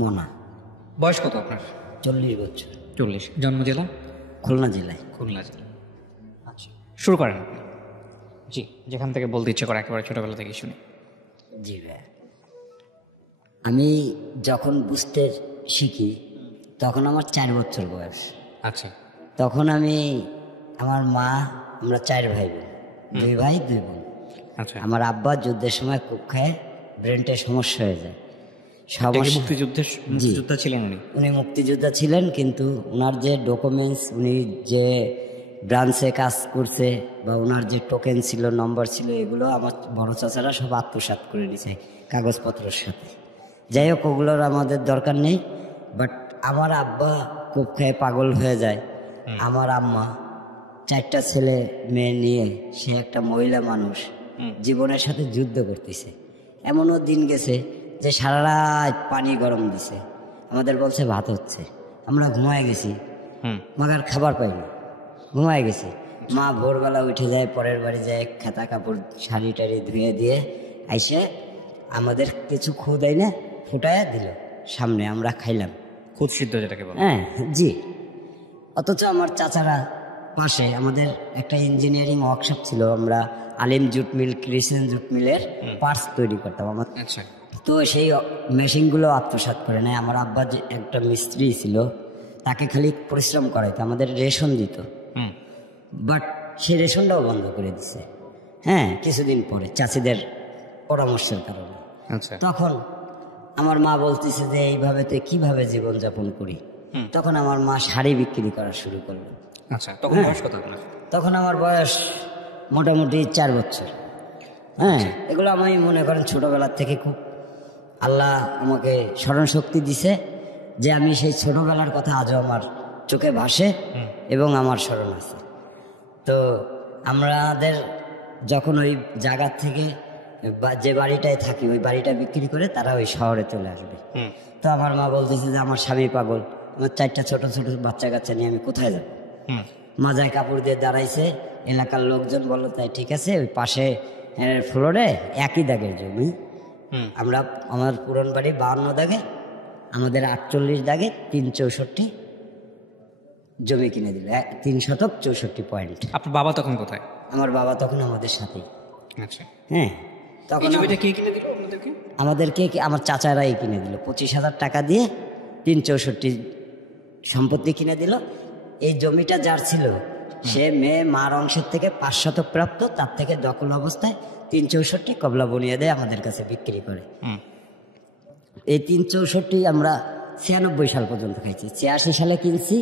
মনা। বয়স কত আপনার? 40 বছর। 40। জন্ম জেলা? খুলনা জেলায়। খুলনা জেলা। আচ্ছা, শুরু করেন আপনি। জি, যেখান থেকে বলতে ইচ্ছে করে একেবারে ছোটবেলা থেকে শুনি। জি ভাই, আমি যখন বুঝতে শিখি তখন আমার 4 বছর বয়স। আচ্ছা। তখন আমার মা, আমরা 4 ভাই বোন, 2 ভাই 2 বোন। আচ্ছা, আমার আব্বা যুদ্ধের সময় খুব খায়, ব্রেনটের সমস্যা হয়ে যায়। মুক্তিযোদ্ধা ছিলেন উনি? উনি মুক্তিযোদ্ধা ছিলেন, কিন্তু ওনার যে ডকুমেন্টস, উনি যে ব্রাঞ্চে কাজ করছে বা ওনার যে টোকেন ছিল, নম্বর ছিল, এগুলো আমার বড় চাচারা সব আত্মসাৎ করে নিছে কাগজপত্রের সাথে। যাই হোক, ওগুলোর আমাদের দরকার নেই। বাট আমার আব্বা খুব খেয়ে পাগল হয়ে যায়। আমার আম্মা 4টা ছেলে মেয়ে নিয়ে, সে একটা মহিলা মানুষ, জীবনের সাথে যুদ্ধ করতেছে। এমনও দিন গেছে যে সারা রাত পানি গরম দিছে, আমাদের বলছে ভাত হচ্ছে, আমরা ঘুমায় গেছি, মাগার খাবার পাইনি, ঘুমায় গেছি। মা ভোরবেলা উঠে যায়, পরের বাড়ি যায়, খাতা কাপড় শাড়ি টাড়ি ধুয়ে দিয়ে আইসে আমাদের কিছু খুদ না ফুটায় দিল সামনে, আমরা খাইলাম। খুদ সিদ্ধ যেটাকে বলে। হ্যাঁ জি। অথচ আমার চাচারা পাশে, আমাদের একটা ইঞ্জিনিয়ারিং ওয়ার্কশপ ছিল, আমরা আলিম জুট মিল, ক্রিসেন জুট মিলের পার্টস তৈরি করতাম আমার। আচ্ছা। তো সেই মেশিনগুলো আত্মসাৎ করে নেয়। আমার আব্বা যে একটা মিস্ত্রি ছিল, তাকে খালি পরিশ্রম করাইতো, আমাদের রেশন দিত। বাট সেই রেশনটাও বন্ধ করে দিছে, হ্যাঁ, কিছুদিন পরে চাষিদের পরামর্শের কারণে। আচ্ছা। তখন আমার মা বলতেছে যে এইভাবে তো কিভাবে জীবনযাপন করি। তখন আমার মা শাড়ি বিক্রি করা শুরু করলো। আচ্ছা, তখন বয়স কত আপনার? তখন আমার বয়স মোটামুটি 4 বছর। হ্যাঁ, এগুলো আমি মনে করেন ছোটবেলার থেকে খুব আল্লাহ আমাকে স্মরণ শক্তি দিছে, যে আমি সেই ছোটবেলার কথা আজও আমার চোখে ভাসে এবং আমার স্মরণ আছে। তো আমাদের যখন ওই জায়গার থেকে যে বাড়িটায় থাকি, ওই বাড়িটা বিক্রি করে তারা ওই শহরে চলে আসবে। তো আমার মা বলতেছে যে আমার স্বামী পাগল, আমার 4টা ছোট ছোট বাচ্চা কাচ্চা নিয়ে আমি কোথায় যাব। মা যায় কাপড় দিয়ে দাঁড়াইছে, এলাকার লোকজন বললো তাই ঠিক আছে, ওই পাশে ফ্লোরে একই দাগের জমি, আমার পুরন বাড়ি 52 দাগে, আমাদের 48 দাগে 364 জমি কিনে দিল, 3 শতক 64 পয়েন্ট। আপনার বাবা তখন কোথায়? আমার বাবা তখন আমাদের সাথেই। আচ্ছা। হ্যাঁ, তখন জমিটা কে কিনে দিল আপনাদেরকে? আমাদেরকে আমার চাচারাই কিনে দিল, 25,000 টাকা দিয়ে 364 সম্পত্তি কিনে দিল। এই জমিটা যার ছিল, সে মেয়ে মার অংশের থেকে 5 শতক প্রাপ্ত, তার থেকে দখল অবস্থায় 364 কবলা বনিয়ে দেয়, আমাদের কাছে বিক্রি করে। এই 364 আমরা 96 সাল পর্যন্ত খাইছি। 86 সালে কিনছি,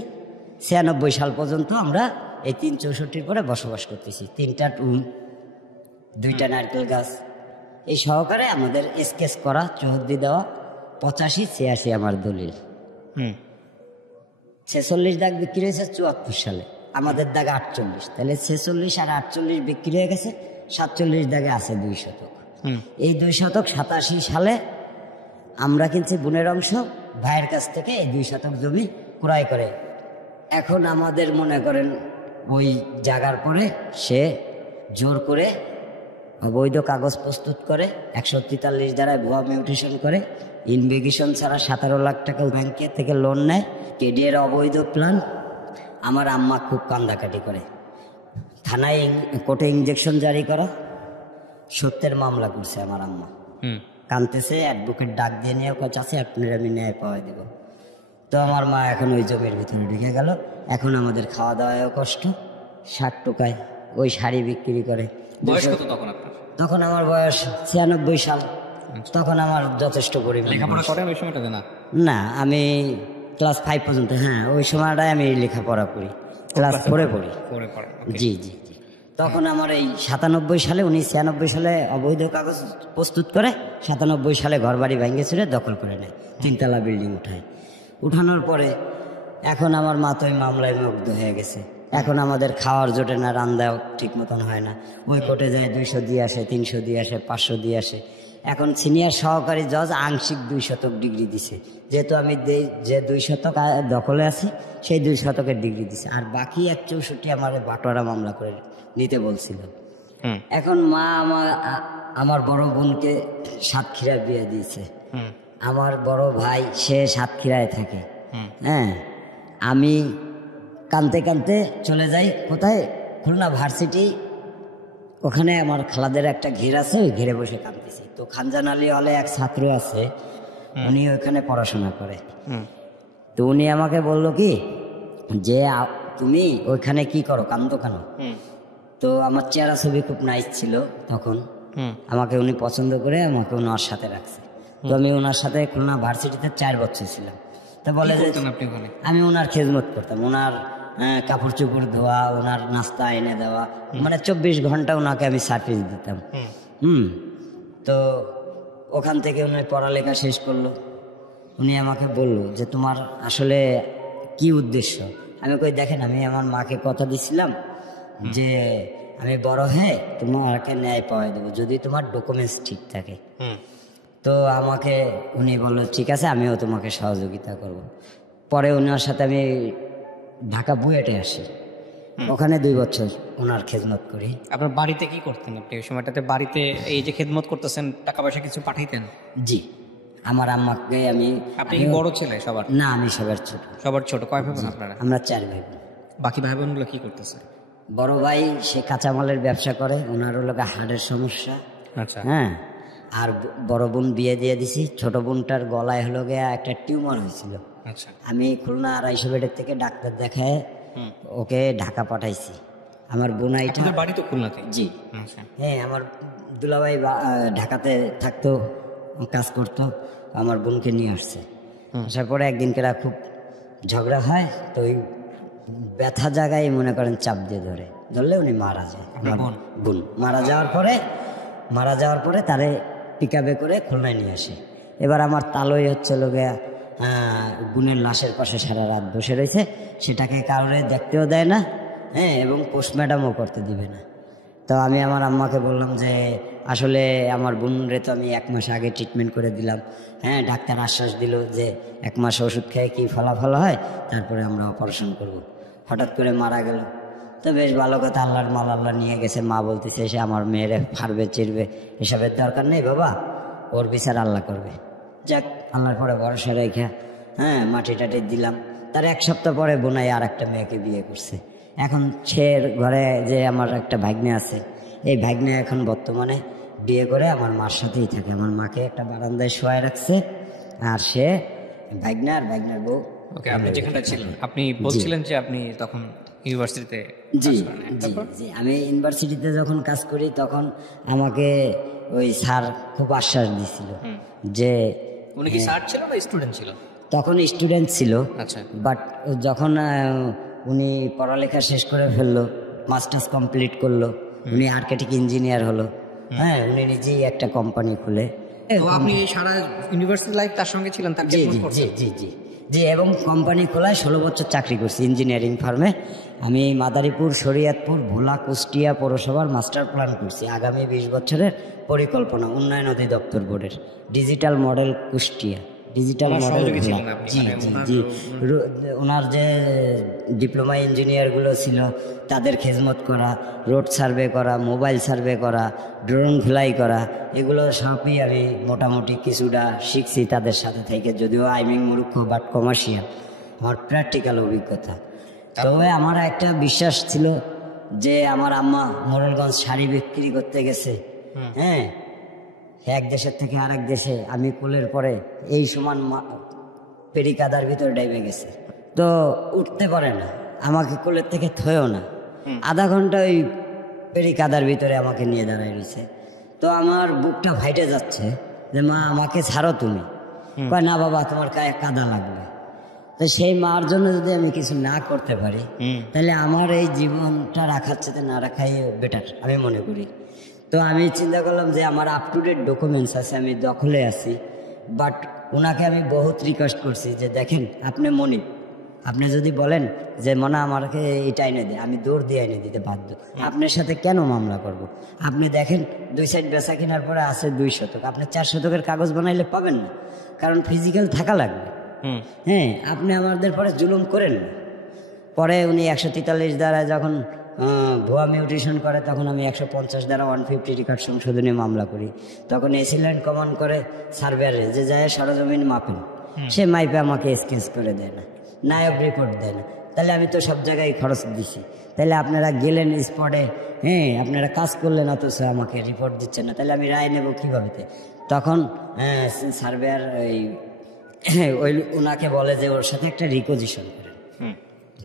96 সাল পর্যন্ত আমরা এই 364 পরে বসবাস করতেছি। 3টা রুম, 2টা নারকেল গাছ, এই সহকারে আমাদের স্কেচ করা, চৌহদ্দি দেওয়া, 85, 86 আমার দলিল। 46 দাগ বিক্রি হয়েছে 74 সালে, আমাদের দাগে 48, তাহলে 46 আর 48 বিক্রি হয়ে গেছে, 47 দাগে আছে 2 শতক। এই 2 শতক 87 সালে আমরা কিনছি বোনের অংশ, ভাইয়ের কাছ থেকে এই 2 শতক জমি ক্রয় করে। এখন আমাদের মনে করেন ওই জায়গার পরে সে জোর করে অবৈধ কাগজ প্রস্তুত করে, 143 দ্বারায় ভুয়া মিউটেশন করে, ইনভেগেশন ছাড়া 17 লাখ টাকা ব্যাংকের থেকে লোন নেয়, কেডিএর অবৈধ প্ল্যান। আমার আম্মা খুব কান্দাকাটি করে, থানায় কোর্টে ইঞ্জেকশন জারি করা, সত্যের মামলা করছে আমার আম্মা। কানতেছে, অ্যাডভোকেট ডাক দিয়ে নিয়ে কাছে আপনার আমি ন্যায় পাওয়া দেব। তো আমার মা এখন ওই জমির ভিতরে ঢুকে গেল। এখন আমাদের খাওয়া দাওয়ায়ও কষ্ট, 60 টাকায় ওই শাড়ি বিক্রি করে। বয়স কত তখন আপনার? তখন আমার বয়স 96 সাল। তখন আমার যথেষ্ট পরিমাণ লেখাপড়া করেন ওই সময়টাতে? না, আমি ক্লাস 5 পর্যন্ত। হ্যাঁ, ওই সময়টায় আমি লেখাপড়া করি, ক্লাস 4 পড়ি। জি জি জি। তখন আমার এই 97 সালে, 96 সালে অবৈধ কাগজ প্রস্তুত করে 97 সালে ঘর বাড়ি ভেঙে ছেড়ে দখল করে নেয়, 3তলা বিল্ডিং উঠানোর পরে এখন আমার মা তো ওই মামলায় মুগ্ধ হয়ে গেছে। এখন আমাদের খাওয়ার জোটে না, রান্নাও ঠিক মতন হয় না। ওই কোর্টে যায় 200 দিয়ে আসে, 300 দিয়ে আসে, 500 দিয়ে আসে। এখন সিনিয়র সহকারী জজ আংশিক 2 শতক ডিগ্রি দিছে, যেহেতু আমি যে 2 শতক দখলে আছি সেই 2 শতকের ডিগ্রি দিছে, আর বাকি 164 আমার বাটোয়ারা মামলা করে নিতে বলছিল। এখন মা আমার বড় বোনকে সাতক্ষীরা বিয়ে দিয়েছে, আমার বড় ভাই সে সাতক্ষীরায় থাকে। হ্যাঁ, আমি কানতে কানতে চলে যাই কোথায়, খুলনা ভার্সিটি। ওখানে আমার খালাদের একটা ঘের আছে, ওই ঘেরে বসে কাঁদতেছি। তো খানজান আলী হলে এক ছাত্র আছে, উনি ওইখানে পড়াশোনা করে। তো উনি আমাকে বললো কি যে তুমি ওইখানে কি করো, কান্দো কেন? তো আমার চেহারা ছবি খুব নাইস ছিল তখন, আমাকে উনি পছন্দ করে আমাকে ওনার সাথে রাখছে। তো আমি ওনার সাথে খুলনা ভার্সিটিতে 4 বছর ছিলাম। তো বলে যে আমি ওনার খেদমত করতাম, ওনার কাপড় চোপড় ধোয়া, ওনার নাস্তা এনে দেওয়া, মানে 24 ঘন্টা ওনাকে আমি সার্ভিস দিতাম। তো ওখান থেকে উনি পড়ালেখা শেষ করলো। উনি আমাকে বলল যে তোমার আসলে কি উদ্দেশ্য? আমি কই দেখেন, আমি আমার মাকে কথা দিছিলাম যে আমি বড় হয়ে তোমাকে ন্যায় পাওয়াই দেবো যদি তোমার ডকুমেন্টস ঠিক থাকে। তো আমাকে উনি বললো ঠিক আছে, আমিও তোমাকে সহযোগিতা করব। পরে ওনার সাথে আমি ঢাকা বুয়েটে আসি, ওখানে 2 বছর ওনার খেদমত করি। আপনার বাড়িতে কি করতেন আপনি ওই সময়টাতে? বাড়িতে এই যে খেদমত করতেছেন, টাকা পয়সা কিছু পাঠাইতেন? জি, আমার আম্মাকে আমি। আপনি কি বড় ছেলে সবার? না, আমি সবার ছোট। সবার ছোট? কয় ভাই বোন আপনারা? আমরা 4 ভাই বোন। বাকি ভাই বোনগুলো কি করতেছে? বড় ভাই সে কাঁচামালের ব্যবসা করে, ওনার হলো হাড়ের সমস্যা। আচ্ছা। হ্যাঁ, আর বড় বোন বিয়ে দিয়ে দিছি। ছোট বোনটার গলায় হলো গিয়া একটা টিউমার হয়েছিল। আচ্ছা। আমি খুলনা 250 বেডের থেকে ডাক্তার দেখায় ওকে ঢাকা পাঠাইছি। আমার বোনাইটা বাড়ি তো খুলনাতে? জি। হ্যাঁ, আমার দুলাভাই ঢাকাতে থাকতো, কাজ করতো, আমার বোনকে নিয়ে আসছে। আসার পরে একদিনকেরা খুব ঝগড়া হয়, তো ওই ব্যথা জায়গায় মনে করেন চাপ দিয়ে ধরলে উনি মারা যায়। বোন মারা যাওয়ার পরে তারে পিকআপে করে খুলনায় নিয়ে আসে। এবার আমার তালই হচ্ছে লোকে বোনের লাশের পাশে সারা রাত বসে রয়েছে, সেটাকে কারোরে দেখতেও দেয় না। হ্যাঁ, এবং পোস্টমর্টমও করতে দিবে না। তো আমি আমার আম্মাকে বললাম যে আসলে আমার বোনরে তো আমি 1 মাস আগে ট্রিটমেন্ট করে দিলাম। হ্যাঁ, ডাক্তার আশ্বাস দিল যে 1 মাস ওষুধ খেয়ে কি ফলাফল হয় তারপরে আমরা অপারেশন করব। হঠাৎ করে মারা গেল। তো বেশ ভালো কথা, আল্লাহর মাল আল্লাহ নিয়ে গেছে। মা বলতেছে এসে আমার মেয়েরে ফাড়বে চিরবে, এসবের দরকার নেই বাবা, ওর বিচার আল্লাহ করবে। যাক, আল্লাহর পরে ভরসা রেখে হ্যাঁ মাটি টাটি দিলাম। তার 1 সপ্তাহ পরে বোনাই আর একটা মেয়েকে বিয়ে করছে। এখন সে ঘরে যে আমার একটা ভাগ্নে আছে, এই ভাগ্নে এখন বর্তমানে বিয়ে করে আমার মার সাথেই থাকে। আমার মাকে একটা বারান্দায় শোয়ায় রাখছে, আর সে ভাগ্নে আর ভাগ্নের বউ। ওকে, আপনি যেখানটা ছিলেন, আপনি বলছিলেন যে আপনি তখন ইউনিভার্সিটিতে? জি জি জি, আমি ইউনিভার্সিটিতে যখন কাজ করি তখন আমাকে ওই স্যার খুব আশ্বাস দিছিল যে। উনি কি স্যার ছিল না স্টুডেন্ট ছিল? তখন স্টুডেন্ট ছিল। আচ্ছা। বাট যখন উনি পড়ালেখা শেষ করে ফেললো, মাস্টার্স কমপ্লিট করলো, উনি আর্কিটেক্ট ইঞ্জিনিয়ার হলো। হ্যাঁ, উনি নিজেই একটা কোম্পানি খুলে। আপনি সারা ইউনিভার্সিটি লাইফ তার সঙ্গে ছিলেন? জি জি জি জি জি জি, এবং কোম্পানি খোলায় 16 বছর চাকরি করছি ইঞ্জিনিয়ারিং ফার্মে। আমি মাদারীপুর, শরীয়তপুর, ভোলা, কুষ্টিয়া পৌরসভার মাস্টার প্ল্যান করছি আগামী 20 বছরের পরিকল্পনা উন্নয়ন অধিদপ্তর বোর্ডের digital model Kushtia, digital model Bhola. জি জি জি, ওনার যে ডিপ্লোমা ইঞ্জিনিয়ারগুলো ছিল তাদের খেদমত করা, রোড সার্ভে করা, মোবাইল সার্ভে করা, ড্রোন ফ্লাই করা, এগুলো সবই আমি মোটামুটি কিছুটা শিখছি তাদের সাথে থেকে। যদিও আইমিং মূর্খ, বাট কমার্শিয়াল আমার প্র্যাকটিক্যাল অভিজ্ঞতা। তবে আমার একটা বিশ্বাস ছিল যে আমার আম্মা মোড়লগঞ্জ শাড়ি বিক্রি করতে গেছে। হ্যাঁ, এক দেশের থেকে আরেক দেশে, আমি কোলের পরে এই সমান পেরিকাদার ভিতরে ডাইবে গেছে। তো উঠতে পারে না, আমাকে কোলের থেকে থয়েও না, আধা ঘন্টা ওই পেরিকাদার ভিতরে আমাকে নিয়ে দাঁড়ায় রয়েছে। তো আমার বুকটা ফাইটে যাচ্ছে যে মা আমাকে ছাড়ো তুমি। কয় না বাবা, তোমার গায়ে কাদা লাগবে। তো সেই মার জন্য যদি আমি কিছু না করতে পারি তাহলে আমার এই জীবনটা রাখার চেয়ে না রাখাই বেটার আমি মনে করি। তো আমি চিন্তা করলাম যে আমার আপ টু ডেট ডকুমেন্টস আছে, আমি দখলে আছি। বাট ওনাকে আমি বহুত রিকোয়েস্ট করছি যে দেখেন আপনি মনি, আপনি যদি বলেন যে মনে আমাকে এটা এনে দেয়, আমি দৌড় দিয়ে এনে দিতে বাধ্য। আপনার সাথে কেন মামলা করব? আপনি দেখেন 2 সাইড বেচা কেনার পরে আছে 2 শতক, আপনি 4 শতকের কাগজ বানাইলে পাবেন না, কারণ ফিজিক্যাল থাকা লাগবে। হ্যাঁ, আপনি আমাদের পরে জুলুম করেন না। পরে উনি 143 দ্বারা যখন ভুয়া মিউটেশন করে, তখন আমি 150 দ্বারা 150 রেকর্ড সংশোধনী মামলা করি। তখন এসিল্যান্ড কমান্ড করে সার্ভেয়ারে যে যায় সরজমিন মাপেন, সে মাইপে আমাকে স্কেচ করে দেয় না, নায়ব রিপোর্ট দেয় না। তাহলে আমি তো সব জায়গায় খরচ দিছি, তাহলে আপনারা গেলেন স্পটে, হ্যাঁ আপনারা কাজ করলেন, অথচ আমাকে রিপোর্ট দিচ্ছেন না, তাহলে আমি রায় নেব কীভাবে? তখন সার্ভেয়ার ওই ওনাকে বলে যে ওর সাথে একটা রিকোজিশন করে।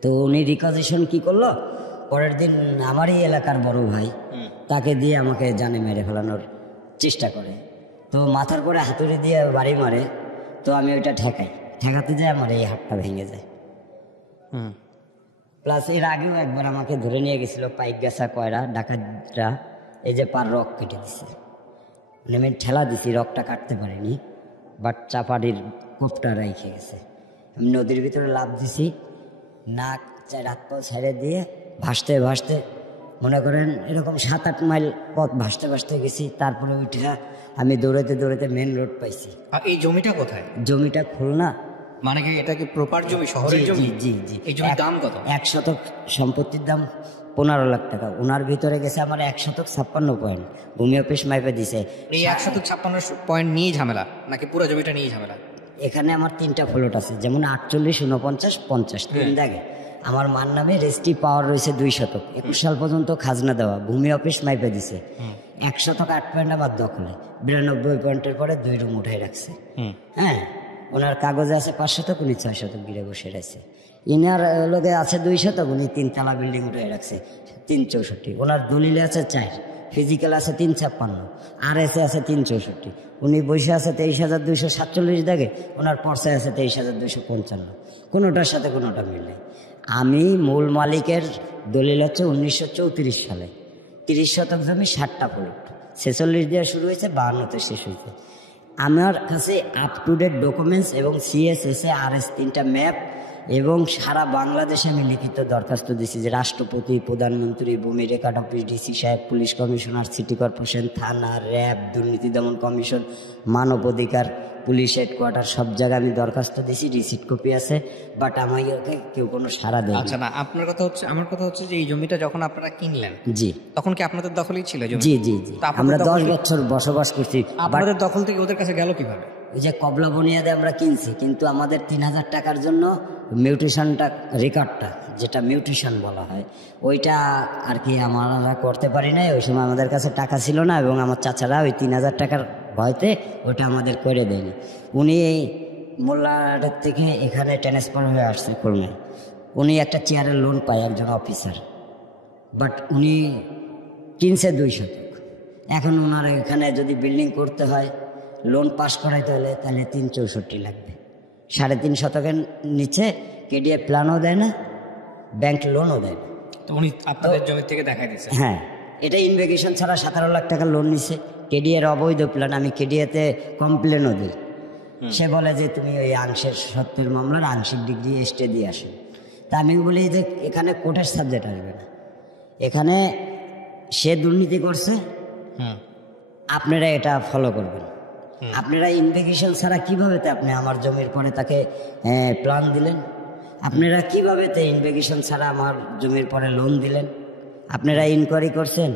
তো উনি রিকোজিশন কি করলো, পরের দিন আমারই এলাকার বড় ভাই তাকে দিয়ে আমাকে জানে মেরে ফেলানোর চেষ্টা করে। তো মাথার পরে হাতুড়ি দিয়ে বাড়ি মারে, তো আমি ওইটা ঠেকাতে যাই, আমার এই হাতটা ভেঙে যায়। প্লাস এর আগেও একবার আমাকে ধরে নিয়ে গেছিল পাইক গাছা কয়রা ডাকাতরা, এই যে পার রক কেটে দিছে, আমি ঠেলা দিছি, রকটা কাটতে পারিনি, বাট চাপাটির কোপটা রেখে গেছে। আমি নদীর ভিতরে লাফ দিছি, নাক রাত পা ছেড়ে দিয়ে ভাসতে ভাসতে মনে করেন এরকম 7-8 মাইল পথ ভাসতে ভাসতে গেছি। তারপরে উঠে আমি দৌড়াতে দৌড়াতে মেন রোড পাইছি। আর এই জমিটা কোথায়? জমিটা খুলনা। মানে কি এটা কি প্রপার জমি, শহরের জমি? জি জি। এই জমির দাম কত? 1 শতক সম্পত্তির দাম 15 লাখ টাকা। ওনার ভিতরে গেছে আমার 1 শতক 56 পয়েন্ট, ভূমি অফিস মাইপে দিছে। এই 1 শতক 56 পয়েন্ট নিয়ে ঝামেলা নাকি পুরো জমিটা নিয়ে ঝামেলা? এখানে আমার 3টা ফ্লোট আছে, যেমন 48, 49, 50 তিন দাগে আমার মার নামে রেজিস্ট্রি পাওয়ার রয়েছে 2 শতক। 21 সাল পর্যন্ত খাজনা দেওয়া, ভূমি অফিস মাইপে দিছে। 1 শতক 8 পয়েন্ট আমার দখলে, 92 পয়েন্টের পরে 2 রুম উঠে রাখছে। হ্যাঁ, ওনার কাগজে আছে 5 শতক, উনি 6 শতক গিরে বসে রয়েছে। ইনার লোকে আছে 2 শতক, উনি 3 তলা বিল্ডিং উঠে রাখছে 364। ওনার দলিলে আছে 4, ফিজিক্যাল আছে 356, আর এসে আছে 364। উনি বসে আছে 23,247 দাগে, ওনার পর্সায় আছে 23,255। কোনোটার সাথে কোনোটা মিলে। আমি মূল মালিকের দলিল হচ্ছে 1934 সালে, 30 শতক জমি, 60টা প্লট, 46 দিয়ে শুরু হয়েছে, 52তে শেষ হয়েছে। আমার কাছে আপ টু ডেট ডকুমেন্টস এবং CSSA RS 3টা ম্যাপ এবং সারা বাংলাদেশে আমি লিখিত দরখাস্ত দিছি যে রাষ্ট্রপতি, প্রধানমন্ত্রী, ভূমি রেকর্ড অফিস, DC সাহেব, পুলিশ কমিশনার, সিটি কর্পোরেশন, থানা, র্যাব, দুর্নীতি দমন কমিশন, মানব অধিকার, পুলিশ হেডকোয়ার্টার, সব জায়গায় আমি দরখাস্ত দিছি, রিসিট কপি আছে, বাট আমাকে কেউ কোনো সাড়া দেয়। আচ্ছা না, আপনার কথা হচ্ছে, আমার কথা হচ্ছে যে এই জমিটা যখন আপনারা কিনলেন, জি, তখন কি আপনাদের দখলেই ছিল জমি? জি জি জি, আমরা 10 বছর বসবাস করছি। আপনাদের দখল থেকে ওদের কাছে গেল কিভাবে? ওই যে কবলা বুনিয়াদে আমরা কিনছি, কিন্তু আমাদের 3000 টাকার জন্য মিউটেশনটা, রেকর্ডটা যেটা মিউটেশন বলা হয়, ওইটা আর কি আমরা করতে পারি নাই। ওই সময় আমাদের কাছে টাকা ছিল না, এবং আমার চাচারা ওই 3000 টাকার ভয়তে ওটা আমাদের করে দেয়নি। উনি এই মোল্লাহাটের থেকে এখানে ট্রান্সফার হয়ে আসছে খুলনায়। উনি একটা চেয়ারের লোন পায়, একজন অফিসার, বাট উনি কিনছে 2 শতক। এখন ওনার এখানে যদি বিল্ডিং করতে হয়, লোন পাস করাইতে হলে, তাহলে 364 লাগবে। 3.5 শতকের নিচে KDA প্ল্যানও দেয় না, ব্যাংক লোনও দেয় না। তো উনি আপনাদের জমি থেকে দেখাই দিয়েছে? হ্যাঁ, এটা ইনভেগেশন ছাড়া 17 লাখ টাকা লোন নিছে। KDA-র অবৈধ প্ল্যান, আমি KDA-তে কমপ্লেনও দিই। সে বলে যে তুমি ওই আংশের সত্যের মামলার আংশিক ডিগ্রি স্টে দিয়ে আসো। তা আমি বলি যে এখানে কোর্টের সাবজেক্ট আসবে না, এখানে সে দুর্নীতি করছে, আপনারা এটা ফলো করবেন। আপনারা ইনভেগেশন ছাড়া কিভাবে আপনি আমার জমির পরে তাকে প্ল্যান দিলেন? আপনারা কিভাবে ইনভেগেশন ছাড়া আমার জমির পরে লোন দিলেন? আপনারা ইনকোয়ারি করছেন?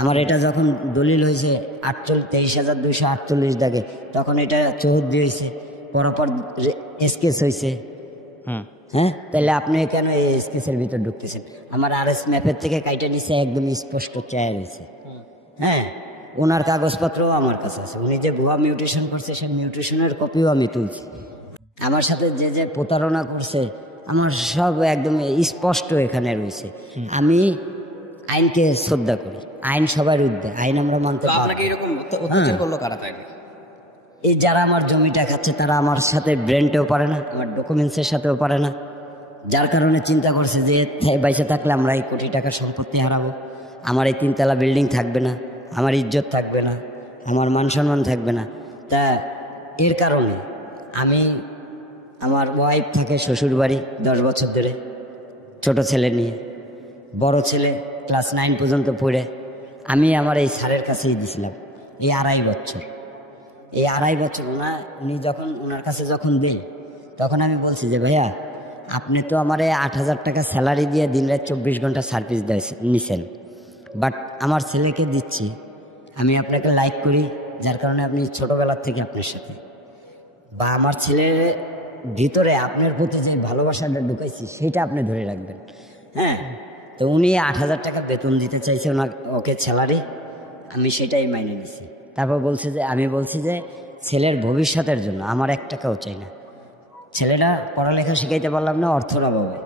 আমার এটা যখন দলিল হয়েছে 23,248 দাগে, তখন এটা 74 হয়েছে, পরপর স্কেচ হয়েছে। হ্যাঁ, তাহলে আপনি কেন এই স্কেচের ভিতর ঢুকতেছেন? আমার RS ম্যাপের থেকে কাইটা নিচে একদম স্পষ্ট চেয়ার হয়েছে। হ্যাঁ, ওনার কাগজপত্রও আমার কাছে আছে। উনি যে ভুয়া মিউটেশন করছে, সেই মিউটেশনের কপিও আমি তুলছি। আমার সাথে যে যে প্রতারণা করছে, আমার সব একদম স্পষ্ট এখানে রয়েছে। আমি আইনকে শ্রদ্ধা করি, আইন সবার ঊর্ধ্বে, আইন আমরা মানতে পারি। আপনাকে এরকম অত্যাচার করলো কারা? তাই এই যারা আমার জমিটা খাচ্ছে, তারা আমার সাথে ব্রেনটেও পারে না, আমার ডকুমেন্টসের সাথেও পারে না, যার কারণে চিন্তা করছে যে বাইসে থাকলে আমরা এই কোটি টাকার সম্পত্তি হারাবো, আমার এই 3 তলা বিল্ডিং থাকবে না, আমার ইজ্জত থাকবে না, আমার মান সম্মান থাকবে না। তা এর কারণে আমি, আমার ওয়াইফ থাকে শ্বশুর বাড়ি 10 বছর ধরে, ছোট ছেলে নিয়ে, বড় ছেলে ক্লাস 9 পর্যন্ত পড়ে, আমি আমার এই স্যারের কাছেই দিছিলাম এই 2.5 বছর। এই 2.5 বছর উনি যখন ওনার কাছে যখন দেই, তখন আমি বলছি যে ভাইয়া আপনি তো আমার 8,000 টাকা স্যালারি দিয়ে দিন রাত 24 ঘন্টা সার্ভিস নিছেন, বাট আমার ছেলেকে দিচ্ছি, আমি আপনাকে লাইক করি, যার কারণে আপনি ছোটোবেলার থেকে আপনার সাথে, বা আমার ছেলের ভিতরে আপনার প্রতি যে ভালোবাসাটা ঢুকাইছি সেইটা আপনি ধরে রাখবেন। হ্যাঁ, তো উনি 8,000 টাকা বেতন দিতে চাইছে ওকে স্যালারি, আমি সেটাই মাইনে নিছি। তারপর বলছে যে, আমি বলছি যে ছেলের ভবিষ্যতের জন্য আমার 1 টাকাও চাই না, ছেলেটা পড়ালেখা শিখাইতে পারলাম না অর্থর অভাবে,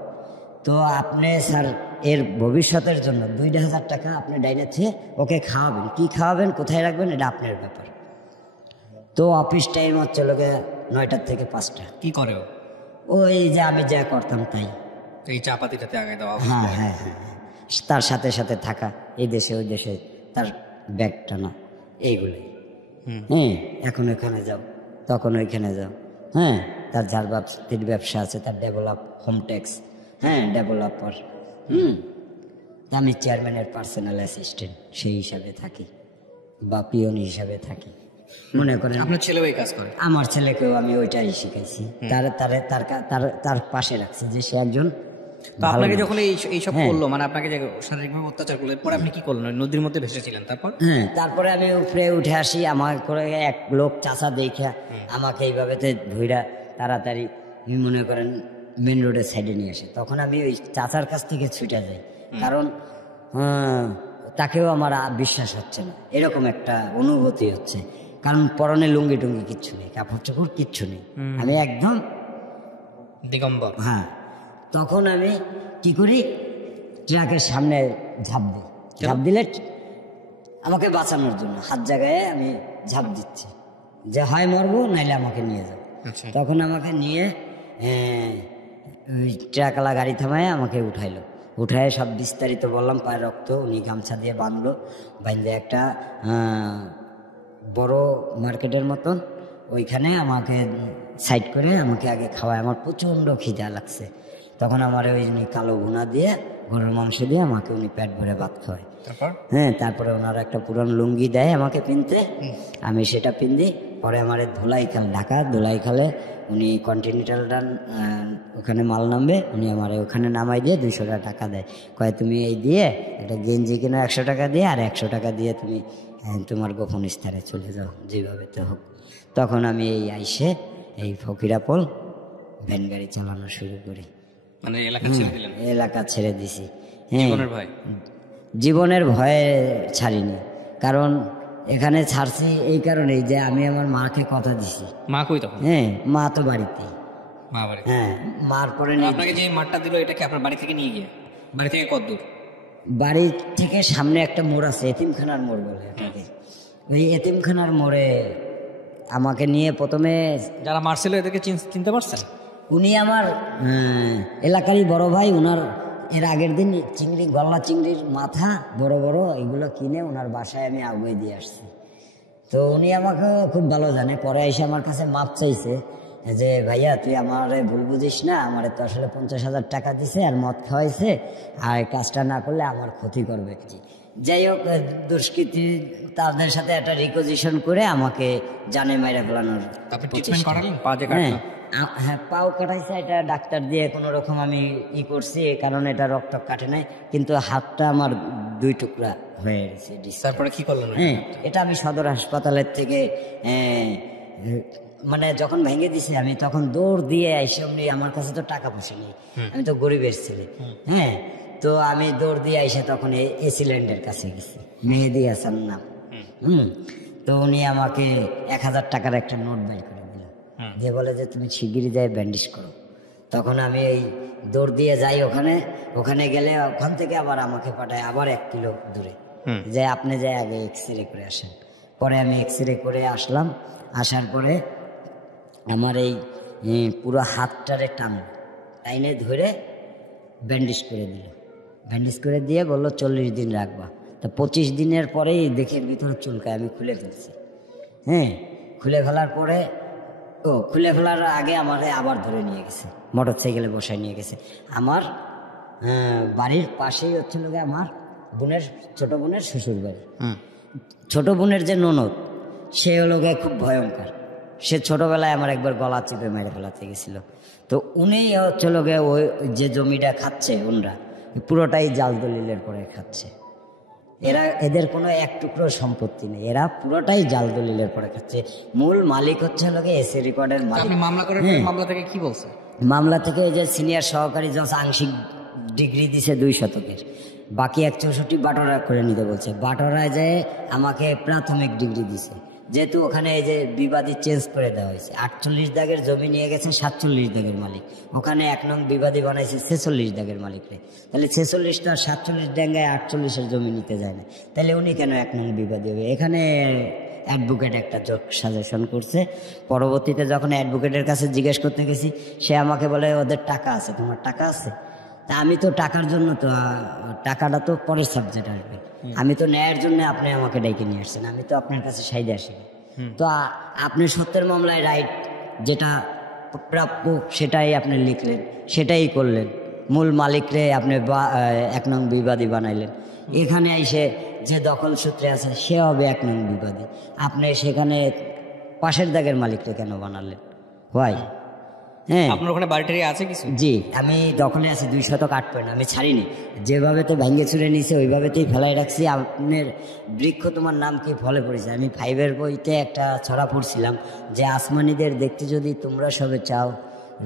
তো আপনি স্যার এর ভবিষ্যতের জন্য 2,000 টাকা আপনি ডাইনে থেকে ওকে খাওয়াবেন, কি খাওয়াবেন, কোথায় রাখবেন, এটা আপনার ব্যাপার। তো অফিস টাইম হচ্ছে লোকে 9টা থেকে 5টা। কি করে ওই যে আমি যা করতাম তাই, এই চাপাতিটাতে আগে দেওয়া? হ্যাঁ হ্যাঁ হ্যাঁ, তার সাথে সাথে থাকা, এই দেশে ওই দেশে তার ব্যাগ টানা, এইগুলোই। হ্যাঁ, এখন এখানে যাও, তখন ওইখানে যাও। হ্যাঁ, তার যার ব্যবসা আছে, তার ডেভেলপ হোমটেক্স, হ্যাঁ ডেভেলপার। আমি চেয়ারম্যানের পার্সোনাল অ্যাসিস্ট্যান্ট সেই হিসাবে থাকি, বা পিওন হিসাবে থাকি। মনে করেন আপনার ছেলেও এই কাজ করে? আমার ছেলেকেও আমি ওইটাই শিখাইছি, তার পাশে রাখছি যে সে একজন। তো আপনাকে যখন এইসব করলো, মানে আপনাকে যে শারীরিকভাবে অত্যাচার করলো, পরে আপনি কি করলেন? নদীর মধ্যে ভেসেছিলেন, তারপর? হ্যাঁ, তারপরে আমি উপরে উঠে আসি, আমার করে এক লোক চাচা দেখা আমাকে এইভাবে ধইরা তাড়াতাড়ি মনে করেন মেন রোডের সাইডে নিয়ে আসে। তখন আমি ওই চাচার কাছ থেকে ছুটে যাই, কারণ তাকেও আমার বিশ্বাস হচ্ছে না, এরকম একটা অনুভূতি হচ্ছে। কারণ পরনে লুঙ্গি টুঙ্গি কিচ্ছু নেই, কাপড় চোপড় কিচ্ছু নেই, আমি একদম দিগম্বর। হ্যাঁ, তখন আমি কি করি, ট্রাকের সামনে ঝাঁপ দিই। ঝাঁপ দিলে আমাকে বাঁচানোর জন্য হাত জায়গায় আমি ঝাঁপ দিচ্ছি, যে হয় মরবো নাইলে আমাকে নিয়ে যাও। তখন আমাকে নিয়ে ওই ট্রাকওয়ালা গাড়ি থামায় আমাকে উঠাইলো, উঠায় সব বিস্তারিত বললাম, পায়ের রক্ত, উনি গামছা দিয়ে বাঁধলো, বাঁধলে একটা বড় মার্কেটের মতন ওইখানে আমাকে সাইড করে আমাকে আগে খাওয়ায়। আমার প্রচণ্ড খিদা লাগছে, তখন আমার ওই কালো ভুনা দিয়ে গরুর মাংস দিয়ে আমাকে উনি পেট ভরে ভাত খাওয়ায়। হ্যাঁ, তারপরে ওনারা একটা পুরান লুঙ্গি দেয় আমাকে পিনতে, আমি সেটা পিন্দি। পরে আমার ধোলাইখাল, ঢাকা ধোলাইখালে উনি কন্টিনেন্টালটা ওখানে মাল নামবে, উনি আমার ওখানে নামাই দিয়ে 200 টাকা দেয়, কয় তুমি এই দিয়ে একটা গেঞ্জি কিনো 100 টাকা দিয়ে, আর 100 টাকা দিয়ে তুমি তোমার গোপন স্তরে চলে যাও, যেভাবে তো হোক। তখন আমি এই আইসে এই ফকিরাপোল ভ্যান গাড়ি চালানো শুরু করি, মানে এলাকা ছেড়ে দিলেন? এলাকা ছেড়ে দিছি। হ্যাঁ, জীবনের ভয়? জীবনের ভয়ে ছাড়িনি, কারণ এখানে ছাড়ছি এই কারণেই যে আমি আমার মাকে কথা দিছি। মা কই তখন? হ্যাঁ, মা তো বাড়িতে। মা বাড়িতে? হ্যাঁ, মার পরে আপনাকে যে মাঠটা দিল, এটা কি আপনার বাড়ি থেকে নিয়ে গিয়ে? বাড়ি থেকে কত দূর? বাড়ি থেকে সামনে একটা মোড় আছে, এতিমখানার মোড় বলে এটাকে। ওই এতিমখানার মোড়ে আমাকে নিয়ে প্রথমে, যারা মারছিল এদেরকে চিনতে পারছেন? উনি আমার এলাকারই বড় ভাই, ওনার এর আগের দিন গলনা চিংড়ির মাথা বড় বড় এগুলো কিনে ওনার বাসায় আমি আগুয়ে দিয়ে আসছি। তো উনি আমাকে খুব ভালো জানে, পরে এসে আমার কাছে মাপ চাইছে যে ভাইয়া তুই আমারে ভুল বুঝিস না, আমারে তো আসলে 50,000 টাকা দিছে আর মদ খাওয়াইছে, আর কাজটা না করলে আমার ক্ষতি করবে। যাই হোক, দুষ্কৃতী তাদের সাথে একটা রিকোজিশন করে আমাকে জানে মাইরা ফেলানোর। হ্যাঁ, পাও কাটাইছে, এটা ডাক্তার দিয়ে কোনো রকম আমি করছি, কারণ এটা রক্ত কাটে নাই, কিন্তু হাতটা আমার 2 টুকরা হয়ে গেছে। তারপরে কি করলেন? হ্যাঁ, এটা আমি সদর হাসপাতালের থেকে মানে যখন ভেঙে দিছে আমি তখন দৌড় দিয়ে এসে, উনি আমার কাছে তো টাকা পয়সা নেই, আমি তো গরিবের ছেলে। হ্যাঁ, তো আমি দৌড় দিয়ে এসে তখন এসিল্যান্ডের কাছে গেছি, মেহেদি হাসান নাম। তো উনি আমাকে 1,000 টাকার একটা নোট বের করে দিল, যে বলে যে তুমি শিগগিরই যাই ব্যান্ডেজ করো। তখন আমি এই দৌড় দিয়ে যাই ওখানে গেলে ওখান থেকে আবার আমাকে পাঠায় আবার 1 কিলো দূরে, যে আপনি যে আগে এক্সরে করে আসেন। পরে আমি এক্সরে করে আসলাম, আসার পরে আমার এই পুরো হাতটারে টাইনে ধরে ব্যান্ডেজ করে দিল। ব্যান্ডেজ করে দিয়ে বললো 40 দিন রাখবা। তা 25 দিনের পরেই দেখে ভিতরে চুলকায়, আমি খুলে ফেলছি। হ্যাঁ, খুলে ফেলার পরে খুলে ফেলার আগে আমারে আবার ধরে নিয়ে গেছে, মোটর সাইকেলে বসায় নিয়ে গেছে। আমার বাড়ির পাশেই হচ্ছিল আমার ছোট বোনের শ্বশুর বাড়ি। ছোট বোনের যে ননদ, সে হলো খুব ভয়ঙ্কর, সে ছোটবেলায় আমার একবার গলা চিপে মেরে ফেলাতে গেছিল। তো উনি হচ্ছিল গিয়ে ওই যে জমিটা খাচ্ছে ওনরা পুরোটাই জাল দলিলের করে খাচ্ছে। এদের কোনো এক টুকরো সম্পত্তি নেই, এরা পুরোটাই জাল দলিলের পরে খাচ্ছে। মূল মালিক হচ্ছে লোকে এসএ রেকর্ডের মালিক। আপনি মামলা করার পরে মামলা থেকে কি বলছে? মামলা থেকে ওই যে সিনিয়র সহকারী জজ আংশিক ডিগ্রি দিছে 2 শতকের, বাকি 164 বাটোয়ারা করে নিতে বলছে। বাটোয়ারায় যায় আমাকে প্রাথমিক ডিগ্রি দিছে, যেহেতু ওখানে এই যে বিবাদী চেঞ্জ করে দেওয়া হয়েছে। 48 দাগের জমি নিয়ে গেছে 47 দাগের মালিক, ওখানে 1 নং বিবাদী বানাইছে 46 দাগের মালিকরে। তাহলে 46টা 47 ডাঙ্গায় 48-এর জমি নিতে যায় না, তাহলে উনি কেন 1 নং বিবাদী হবে? এখানে অ্যাডভোকেট একটা সাজেশন করছে। পরবর্তীতে যখন অ্যাডভোকেটের কাছে জিজ্ঞেস করতে গেছি, সে আমাকে বলে ওদের টাকা আছে, তোমার টাকা আছে? তা আমি তো টাকার জন্য তো, টাকাটা তো পরের সাবজেক্ট আসবে, আমি তো ন্যায়ের জন্য আপনি আমাকে ডেকে নিয়ে আসছেন, আমি তো আপনার কাছে সাইডে আসিনি। তো আপনি সত্যের মামলায় রাইট যেটা প্রাপ্য সেটাই আপনি লিখলেন, সেটাই করলেন, মূল মালিকরে আপনি 1 নং বিবাদী বানাইলেন। এখানে এসে যে দখল সূত্রে আছে সে হবে 1 নং বিবাদী, আপনি সেখানে পাশের দাগের মালিকরে কেন বানালেন? ভাই হ্যাঁ, আপনার ওখানে বাড়িটারি আছে কিছু? জি, আমি দখলে আছি 2 শতক 8 পয়েন্ট, আমি ছাড়িনি। যেভাবে তো ভেঙে চুরে নিয়েছে ওইভাবেতেই ফেলাই রাখছি। আপনার বৃক্ষ তোমার নাম কি ফলে পড়েছে, আমি 5-এর বইতে একটা ছড়া পড়ছিলাম যে আসমানিদের দেখতে যদি তোমরা সবে চাও,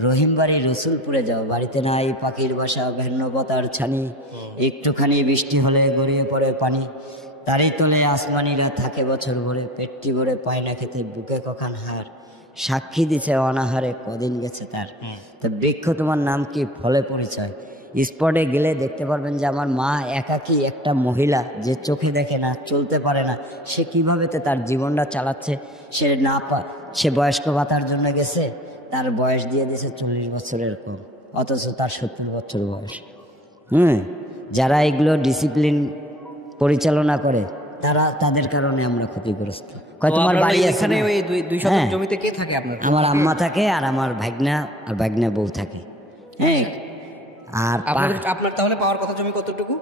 রহিম বাড়ি রসুলপুরে যাও, বাড়িতে নাই পাখির বাসা ভেন্ন পতার ছানি, একটুখানি বৃষ্টি হলে গড়িয়ে পড়ে পানি, তারই তলে আসমানিরা থাকে বছর ভরে, পেটটি ভরে পায় না খেতে বুকে কখান হার, সাক্ষী দিছে অনাহারে কদিন গেছে তার। তো বৃক্ষ তোমার নাম কি ফলে পরিচয়, স্পটে গেলে দেখতে পারবেন যে আমার মা একাকী একটা মহিলা, যে চোখে দেখে না, চলতে পারে না, সে কিভাবে তার জীবনটা চালাচ্ছে। সে বয়স্ক ভাতার জন্য গেছে, তার বয়স দিয়ে দিয়েছে 40 বছরের কম, অথচ তার 70 বছর বয়স। যারা এগুলো ডিসিপ্লিন পরিচালনা করে তাদের কারণে আমরা ক্ষতিগ্রস্ত। তোমার বাড়ি এখানে ওই 2 শতক জমিতে কে থাকে আপনার? আমার আম্মা থাকে আর আমার ভাগনা আর ভাগনা বউ থাকে। হ্যাঁ, আর আপনার তাহলে পাওয়ার কথা জমি কতটুকু?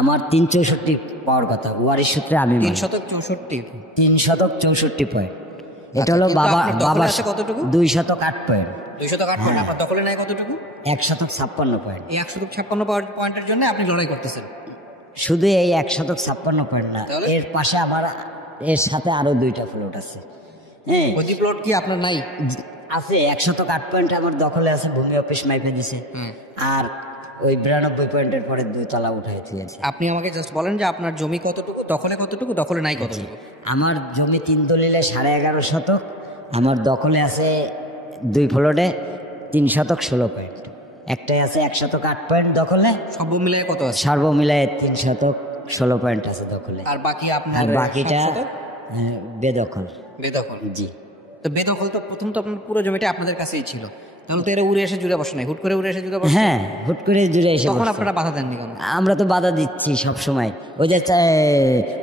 আমার 364 পাওয়ার কথা, ওয়ারিশ সূত্রে আমি 3 শতক 64। 3 শতক 64 পয়েন্ট। এটা হলো বাবা 2 শতক 8 পয়েন্ট। 2 শতক 8 পয়েন্ট আপনার দখলে নাই কতটুকু? 1 শতক 56 পয়েন্ট। এই 1 শতক 56 পয়েন্টের জন্য আপনি লড়াই করতেছেন? শুধু এই 1 শতক 56 পয়েন্ট না, এর পাশে আবার এর সাথে আরো 2টা প্লট আছে। হ্যাঁ, ওই প্লট কি আপনার নাই? আছে। 1 শতক 8 পয়েন্ট আমার দখলে আছে, ভূমি অফিস মাইপে দিছে। আর ওই 92 পয়েন্টের পরে 2 তলা উঠাই দিয়েছে। আপনি আমাকে জাস্ট বলেন যে আপনার জমি কতটুকু, দখলে কতটুকু, দখলে নাই কতটুকু? আমার জমি 3 দলিলে 11.5 শতক, আমার দখলে আছে 2 প্লটে 3 শতক 16 পয়েন্ট, একটাই আছে 1 শতক 8 পয়েন্ট দখলে। সর্ব মিলায় কত আছে? সর্ব মিলায় 3 শতক 16 পয়েন্ট আছে দখলে। আর বাকি আপনার? আর বাকিটা বেদখল। বেদখল? জি। তো বেদখল তো প্রথম তো আপনার পুরো জমিটা আপনাদের কাছেই ছিল, তাহলে তো এরা উড়ে এসে জুড়ে বসে নাই, হুট করে উড়ে এসে জুড়ে বসে? হ্যাঁ, হুট করে জুড়ে এসে। তখন আপনারা বাধা দেননি কেন? আমরা তো বাধা দিচ্ছি সব সময়। ওই যে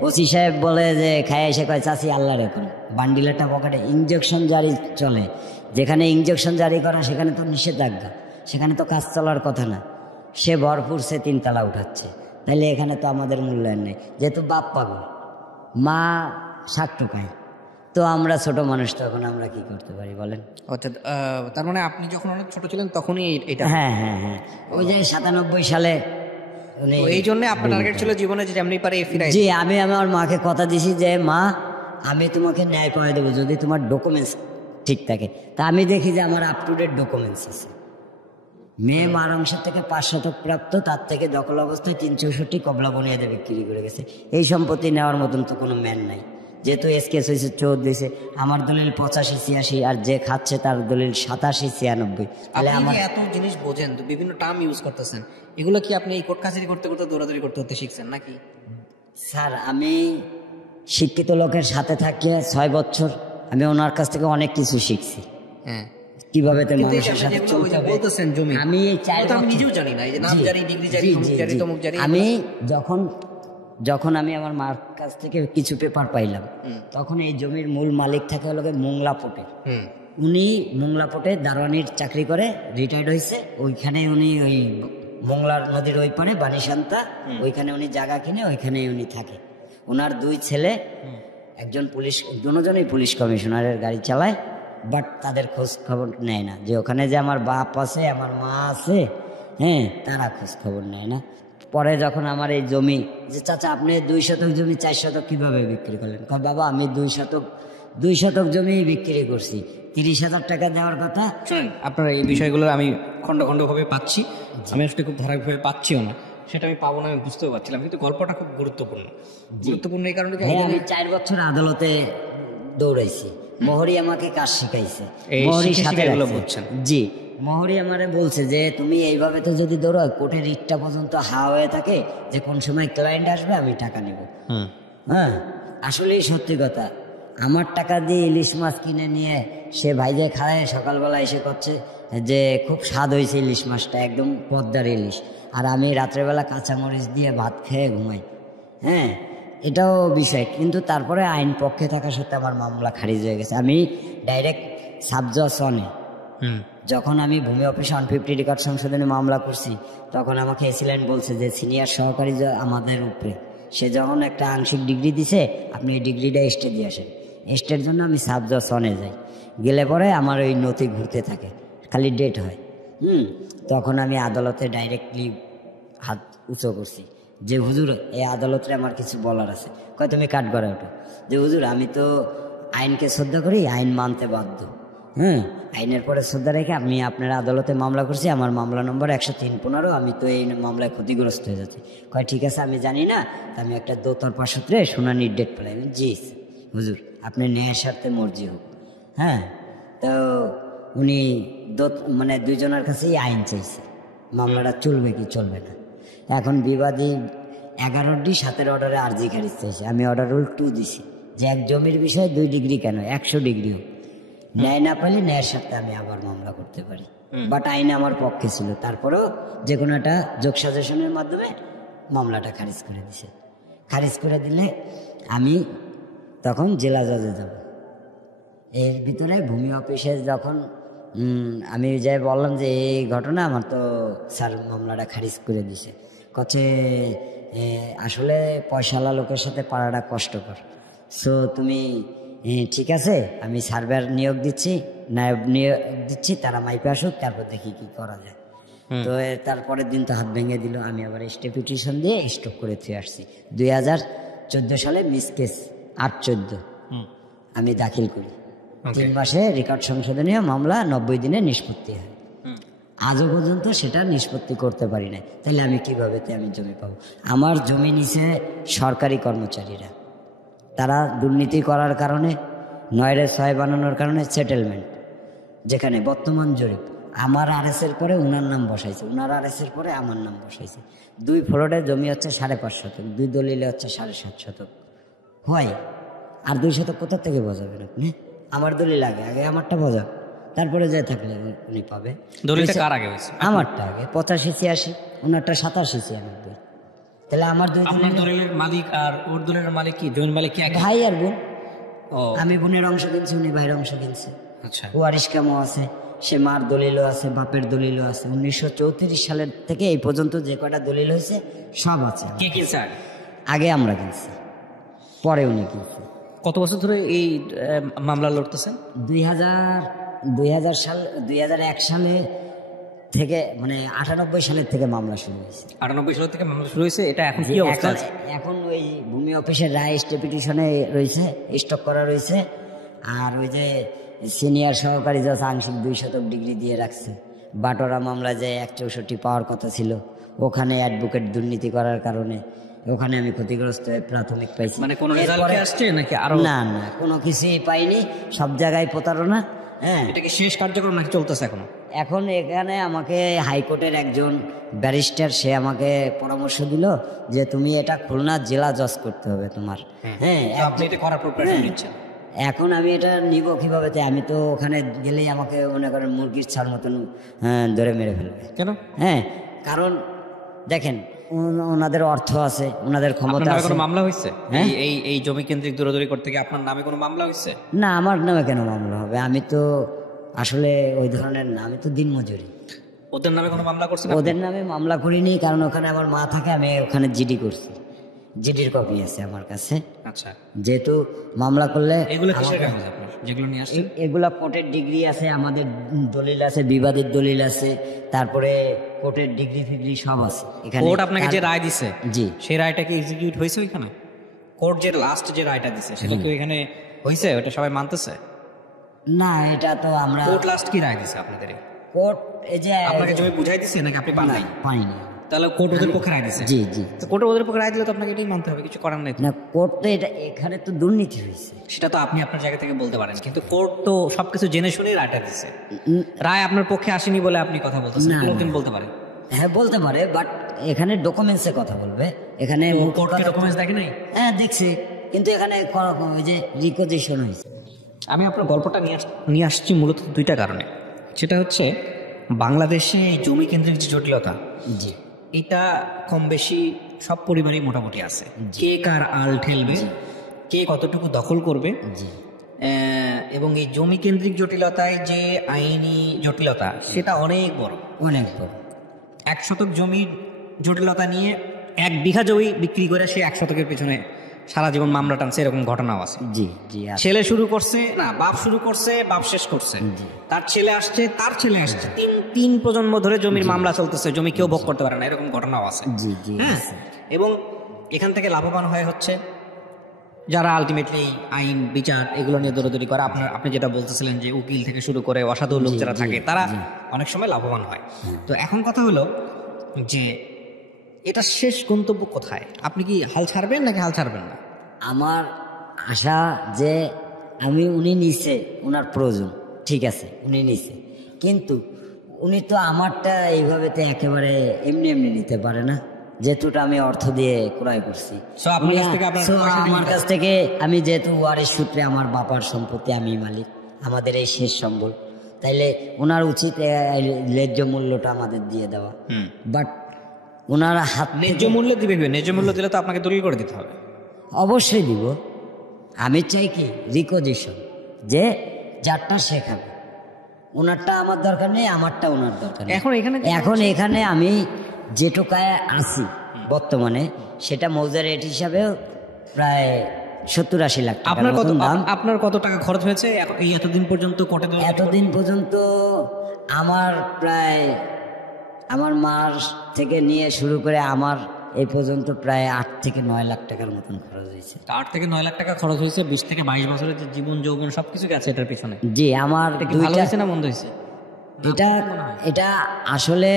ওসি সাহেব বলে যে খায় এসে কয় চাষি আল্লাহ রেখুন, বান্ডিলেরটা পকেটে ইঞ্জেকশন জারি চলে, যেখানে ইঞ্জেকশন জারি করা সেখানে তো নিষেধাজ্ঞা, সেখানে তো কাজ চলার কথা না। সে ভরপুর সে 3 তলা উঠাচ্ছে, তাইলে এখানে তো আমাদের মূল্যায়ন নেই। যেহেতু বাপ পাগল, মা 60 টাকায়, তো আমরা ছোট মানুষ, তখন আমরা কি করতে পারি বলেন? অর্থাৎ তার মানে আপনি যখন অনেক ছোট ছিলেন তখনই এটা? হ্যাঁ হ্যাঁ হ্যাঁ, ওই যে 97 সালে। এই জন্য আপনার টার্গেট ছিল জীবনে যে যেমনি পারে ফিরাই। জি, আমি আমার মাকে কথা দিছি যে মা আমি তোমাকে ন্যায় পাওয়া দেবো যদি তোমার ডকুমেন্টস ঠিক থাকে। তা আমি দেখি যে আমার আপ টু ডেট ডকুমেন্টস আছে। মেয়ে মার অংশের থেকে 5 শতক প্রাপ্ত, তার থেকে দখল অবস্থায় 364 কবলা বনিয়াদে বিক্রি করে গেছে। এই সম্পত্তি নেওয়ার মতন তো কোনো ম্যান নাই, যেহেতু এসকেস হয়েছে 14 দিয়েছে। আমার দলিল 85-86, আর যে খাচ্ছে তার দলিল 87-96। তাহলে আমার এত জিনিস বোঝেন, তো বিভিন্ন টার্ম ইউজ করতেছেন, এগুলো কি আপনি এই কোর্ট কাছারি করতে করতে দৌড়াদৌড়ি করতে করতে শিখছেন নাকি? স্যার, আমি শিক্ষিত লোকের সাথে থাকিয়ে 6 বছর আমি ওনার কাছ থেকে অনেক কিছু শিখছি। হ্যাঁ, কিভাবে মানুষের সাথে চলতে হবে। বলতেছেন জমি, আমি এই 4 বছর আমি নিজেও জানি না, এই যে নাম জানি, ডিগ্রি জানি, অমুক জানি, তমুক জানি। আমি যখন আমি আমার মার কাছ থেকে কিছু পেপার পাইলাম, তখন এই জমির মূল মালিক থাকে হলো মোংলাপটে। উনি মোংলাপটে দারোয়ানির চাকরি করে রিটায়ার্ড হয়েছে। ওইখানে উনি ওই মোংলার নদীর ওই পারে বানিশান্তা, ওইখানে উনি জায়গা কিনে ওইখানে উনি থাকে। ওনার 2 ছেলে, একজন পুলিশ, দুজনেই পুলিশ কমিশনারের গাড়ি চালায়, বাট তাদের খোঁজ খবর নেয় না, যে ওখানে যে আমার বাপ আছে, আমার মা আছে, হ্যাঁ, তারা খোঁজ খবর নেয় না। পরে যখন আমার এই জমি, যে চাচা আপনি 2 শতক জমি 4 শতক কীভাবে বিক্রি করলেন? বাবা আমি 2 শতক জমি বিক্রি করছি, 30,000 টাকা দেওয়ার কথা। আপনার এই বিষয়গুলো আমি খণ্ড খণ্ডভাবে পাচ্ছি, আমি আসলে খুব ধারাবাহিকভাবে পাচ্ছিও না, সেটা আমি পাবো না আমি বুঝতেও পারছিলাম, কিন্তু গল্পটা খুব গুরুত্বপূর্ণ এই কারণে যে হ্যাঁ, আমি 4 বছর আদালতে দৌড়াইছি, মোহরি আমাকে কাজ শিখাইছে, এই মোহরি শিখে সাথে শিখে এগুলো রাখছে। বুঝছেন। জি, মোহরি আমারে বলছে যে তুমি এইভাবে তো যদি দৌড়াও, কোর্টের ইটটা পর্যন্ত হয়ে থাকে যে কোন সময় ক্লায়েন্ট আসবে আমি টাকা নেব। হ্যাঁ, আসলেই সত্যি কথা। আমার টাকা দিয়ে ইলিশ মাছ কিনে নিয়ে সে ভাইজে খায়, সকালবেলা এসে করছে যে খুব স্বাদ হয়েছে ইলিশ মাছটা, একদম পদ্মার ইলিশ, আর আমি রাত্রেবেলা কাঁচামরিচ দিয়ে ভাত খেয়ে ঘুমাই। হ্যাঁ, এটাও বিষয়, কিন্তু তারপরে আইন পক্ষে থাকা সত্ত্বে আমার মামলা খারিজ হয়ে গেছে। আমি ডাইরেক্ট সাবজজ অনে, যখন আমি ভূমি অফিসে 150 রেকর্ড সংশোধনী মামলা করছি, তখন আমাকে এসিল্যান্ড বলছে যে সিনিয়র সহকারী আমাদের উপরে, সে যখন একটা আংশিক ডিগ্রি দিছে, আপনি এই ডিগ্রিটা স্টে দিয়ে আসেন। স্টের জন্য আমি সাবজজ অনে যাই, গেলে পরে আমার ওই নথি ঘুরতে থাকে, খালি ডেট হয়। তখন আমি আদালতে ডাইরেক্টলি হাত উঁচু করছি যে হুজুর এই আদালতে আমার কিছু বলার আছে। কয় তুমি কাঠ করে ওঠো, যে হুজুর আমি তো আইনকে শ্রদ্ধা করি, আইন মানতে বাধ্য। আইনের পরে শ্রদ্ধা রেখে আমি আপনার আদালতে মামলা করছি, আমার মামলা নম্বর 103-15, আমি তো এই মামলায় ক্ষতিগ্রস্ত হয়ে যাচ্ছি। কয় ঠিক আছে আমি জানি না, আমি একটা দোতরফা সূত্রে শুনানির ডেট পেলাম। জি হুজুর আপনি ন্যায়ের স্বার্থে মর্জি হোক। হ্যাঁ, তো উনি মানে দুইজনের কাছেই আইন চাইছে, মামলাটা চলবে কি চলবে না। এখন বিবাদী 11D 7 অর্ডারে আর্জি খারিজ চাইছে, আমি অর্ডার রুল 2 দিছি যে এক জমির বিষয়ে 2 ডিগ্রি কেন, 100 ডিগ্রি হোক, ন্যায় না পেলে ন্যায়ের সাথে আমি আবার মামলা করতে পারি। বাট আইন আমার পক্ষে ছিল, তারপরেও যে কোনো একটা যোগ সাজেশনের মাধ্যমে মামলাটা খারিজ করে দিছে। খারিজ করে দিলে আমি তখন জেলা জজে যাব। এর ভিতরে ভূমি অফিসে যখন আমি যাই বললাম যে এই ঘটনা, আমার তো স্যার মামলাটা খারিজ করে দিছে। কচ্ছে আসলে পয়সাওয়ালা লোকের সাথে পাড়াটা কষ্টকর, সো তুমি ঠিক আছে আমি সার্ভেয়ার নিয়োগ দিচ্ছি, নায়ব নিয়োগ দিচ্ছি, তারা মাইপে আসুক, তারপর দেখি কি করা যায়। তো তারপরের দিন তো হাত ভেঙে দিল, আমি আবার স্টে পিটিশন দিয়ে স্টপ করে থুয়ে আসছি। 2014 সালে মিস কেস 8-14 আমি দাখিল করি। 3 মাসে রেকর্ড সংশোধনীয় মামলা 90 দিনে নিষ্পত্তি হয়। আজও পর্যন্ত সেটা নিষ্পত্তি করতে পারি না। তাহলে আমি কিভাবে আমি জমি পাবো? আমার জমি নিছে সরকারি কর্মচারীরা, তারা দুর্নীতি করার কারণে 9-6 বানানোর কারণে সেটেলমেন্ট, যেখানে বর্তমান জরিপ আমার আরএসের পরে উনার নাম বসাইছে, উনার আরএসের পরে আমার নাম বসাইছে। 2 ফ্লোরে জমি হচ্ছে 5.5 শতক, 2 দলিলে হচ্ছে 7.5 শতক হয়। আর 2 শতক কোথা থেকে বোঝাবেন আপনি? আমার দলিল আগে আমারটা বোঝা, তারপরে যে থাকলে উনি পাবে। দলিলটা কার আগে হয়েছে? আমারটা আগে 85-86, ওনারটা 87-96। তাহলে আমার 2 দলিলের মালিক আর ওর দলিলের মালিক কি, জমির মালিক কি এক? ভাই আর বোন। আমি বোনের অংশ কিনছি, উনি ভাইয়ের অংশ কিনছে। আচ্ছা, ওয়ারিশ কামও আছে, সে মার দলিলও আছে, বাপের দলিলও আছে। 1934 সালের থেকে এই পর্যন্ত যে কয়টা দলিল হয়েছে সব আছে। কে কিনছে আগে আমরা কিনছি, পরে উনি কিনছে। কত বছর ধরে এই মামলা লড়তেছেন? 2001 সালে থেকে, মানে 98 সালের থেকে মামলা শুরু হয়েছে। 98 সাল থেকে মামলা শুরু হয়েছে। এটা এখন কি অবস্থা আছে? এখন ওই ভূমি অফিসের রায় স্টে পিটিশনে রয়েছে, স্টক করা রয়েছে। আর ওই যে সিনিয়র সহকারী জজ আংশিক 2 শতক ডিগ্রি দিয়ে রাখছে। বাটোরা মামলা যে 164 পাওয়ার কথা ছিল, ওখানে অ্যাডভোকেট দুর্নীতি করার কারণে ওখানে আমি ক্ষতিগ্রস্ত হয়ে প্রাথমিক পাইছি। মানে কোনো রেজাল্ট আসছে নাকি আরো? না, কোনো কিছুই পাইনি, সব জায়গায় প্রতারণা। হ্যাঁ, এটা কি শেষ কার্যক্রম নাকি চলতেছে এখনো? এখন এখানে আমাকে হাইকোর্টের একজন ব্যারিস্টার, সে আমাকে পরামর্শ দিল যে তুমি এটা খুলনা জেলা জজ করতে হবে তোমার। হ্যাঁ, আপনি এটা করার প্রিপারেশন নিচ্ছেন। এখন আমি এটা নিব কিভাবে? আমি তো ওখানে গেলেই আমাকে মনে করেন মুরগির ছাড় মতন ধরে মেরে ফেলবে। কেন? হ্যাঁ, কারণ দেখেন ওনাদের অর্থ আছে, ওনাদের ক্ষমতা আছে। কোনো মামলা হয়েছে এই জমি কেন্দ্রিক দৌড়াদৌড়ি করতে গিয়ে? আপনার নামে কোনো মামলা হয়েছে? না, আমার নামে কেন মামলা হবে? আমি তো আসলে ওই ধরনের না, আমি তো দিনমজুরি। ওদের নামে কোনো মামলা করছেন? ওদের নামে মামলা করিনি, কারণ ওখানে আমার মা থাকে, আমি ওখানে জিডি করছি। জিডির কপি আছে আমার কাছে। আচ্ছা, যেহেতু মামলা করলে এগুলো কিসের কাগজ আপনার যেগুলো নিয়ে আসছেন? এগুলা কোর্টের ডিগ্রি আছে, আমাদের দলিল আছে, বিবাদের দলিল আছে, তারপরে কোর্টের ডিগ্রি ফিগ্রি সব আছে এখানে। কোর্ট আপনাকে যে রায় দিছে, জি, সেই রায়টা কি এক্সিকিউট হয়েছে ওইখানে? কোর্ট যে লাস্ট যে রায়টা দিছে সেটা কি এখানে হয়েছে? ওটা সবাই মানতেছে? না, এটা তো আমরা কোর্ট লাস্ট কি রায় দিছে আপনাদের? কোর্ট এই যে আপনাকে জমি বুঝাই দিছে নাকি আপনি পান নাই? পাইনি। তাহলে কোর্ট ওদের পক্ষে রায় দিছে? জি জি। তো কোর্ট ওদের পক্ষে রায় দিলে তো আপনাকে এটাই মানতে হবে, কিছু করার নাই তো। না, কোর্ট তো এটা এখানে তো দুর্নীতি হয়েছে। সেটা তো আপনি আপনার জায়গা থেকে বলতে পারেন, কিন্তু কোর্ট তো সবকিছু জেনে শুনে রায়টা দিছে। রায় আপনার পক্ষে আসেনি বলে আপনি কথা বলতেছেন, না, কোনোদিন বলতে পারেন? হ্যাঁ বলতে পারে, বাট এখানে ডকুমেন্টসে কথা বলবে। এখানে কোর্ট কি ডকুমেন্টস দেখে নাই? হ্যাঁ দেখছি, কিন্তু এখানে ওই যে রিকোজিশন হয়েছে। আমি আপনার গল্পটা নিয়ে আসছি মূলত দুইটা কারণে। সেটা হচ্ছে বাংলাদেশে এই জমি কেন্দ্রিক যে জটিলতা, জি, এটা কম বেশি সব পরিবারই মোটামুটি আছে। কে কার আল ঠেলবে, কে কতটুকু দখল করবে, জি, এবং এই জমি কেন্দ্রিক জটিলতায় যে আইনি জটিলতা সেটা অনেক বড়, অনেক বড়। 1 শতক জমির জটিলতা নিয়ে 1 বিঘা জমি বিক্রি করে সে 1 শতকের পেছনে সারা জীবন মামলা টানছে, এরকম ঘটনাও আছে। জি জি, আছে। ছেলে শুরু করছে না, বাপ শুরু করছে, বাপ শেষ করছে, তার ছেলে আসছে, তার ছেলে আসছে, তিন প্রজন্ম ধরে জমির মামলা চলতেছে, জমি কেউ ভোগ করতে পারে না, এরকম ঘটনাও আছে। জি জি, হ্যাঁ, আছে। এবং এখান থেকে লাভবান হচ্ছে যারা আলটিমেটলি আইন বিচার এগুলো নিয়ে দৌড়াদৌড়ি করে। আপনি যেটা বলতেছিলেন যে উকিল থেকে শুরু করে অসাধু লোক যারা থাকে তারা অনেক সময় লাভবান হয়। তো এখন কথা হলো যে এটা শেষ গন্তব্য কোথায়? আপনি কি হাল ছাড়বেন নাকি হাল ছাড়বেন না? আমার আশা যে উনি নিছে, ওনার প্রয়োজন, ঠিক আছে, উনি নিছে, কিন্তু উনি তো আমারটা এইভাবে তো একেবারে এমনি এমনি নিতে পারে না, যেহেতুটা আমি অর্থ দিয়ে ক্রয় করছি। So, আপনার কাছ থেকে আপনার পয়সা দিয়ে আমার কাছ থেকে আমি যেহেতু ওয়ারিশ সূত্রে আমার বাবার সম্পত্তি, আমি মালিক, আমাদের এই শেষ সম্বল, তাইলে ওনার উচিত ন্যায্য মূল্যটা আমাদের দিয়ে দেওয়া। বাট ওনার হাত ন্যায্য মূল্য দিবে, ন্যায্য মূল্য দিলে তো আপনাকে দলিল করে দিতে হবে। অবশ্যই দিব। আমি চাই কি রিকোজিশন, যে যারটা শেখাবে, ওনারটা আমার দরকার নেই, আমারটা ওনার দরকার নেই। এখন এখানে আমি যেটুকায় আছি বর্তমানে, সেটা মৌজা রেট হিসাবে প্রায় 70-80 লাখ টাকার মতন দাম। আপনার কত টাকা খরচ হয়েছে এই এতদিন পর্যন্ত কোর্টে? এতদিন পর্যন্ত আমার প্রায়, আমার মার থেকে নিয়ে শুরু করে আমার এই পর্যন্ত প্রায় 8 থেকে 9 লাখ টাকার মতন খরচ হয়েছে। 8 থেকে 9 লাখ টাকা খরচ হয়েছে 20 থেকে 22 বছরের যে জীবন যৌবন সবকিছু গেছে এটার পিছনে। জি, আমার ভালো হয়েছে না মন্দ হয়েছে? এটা আসলে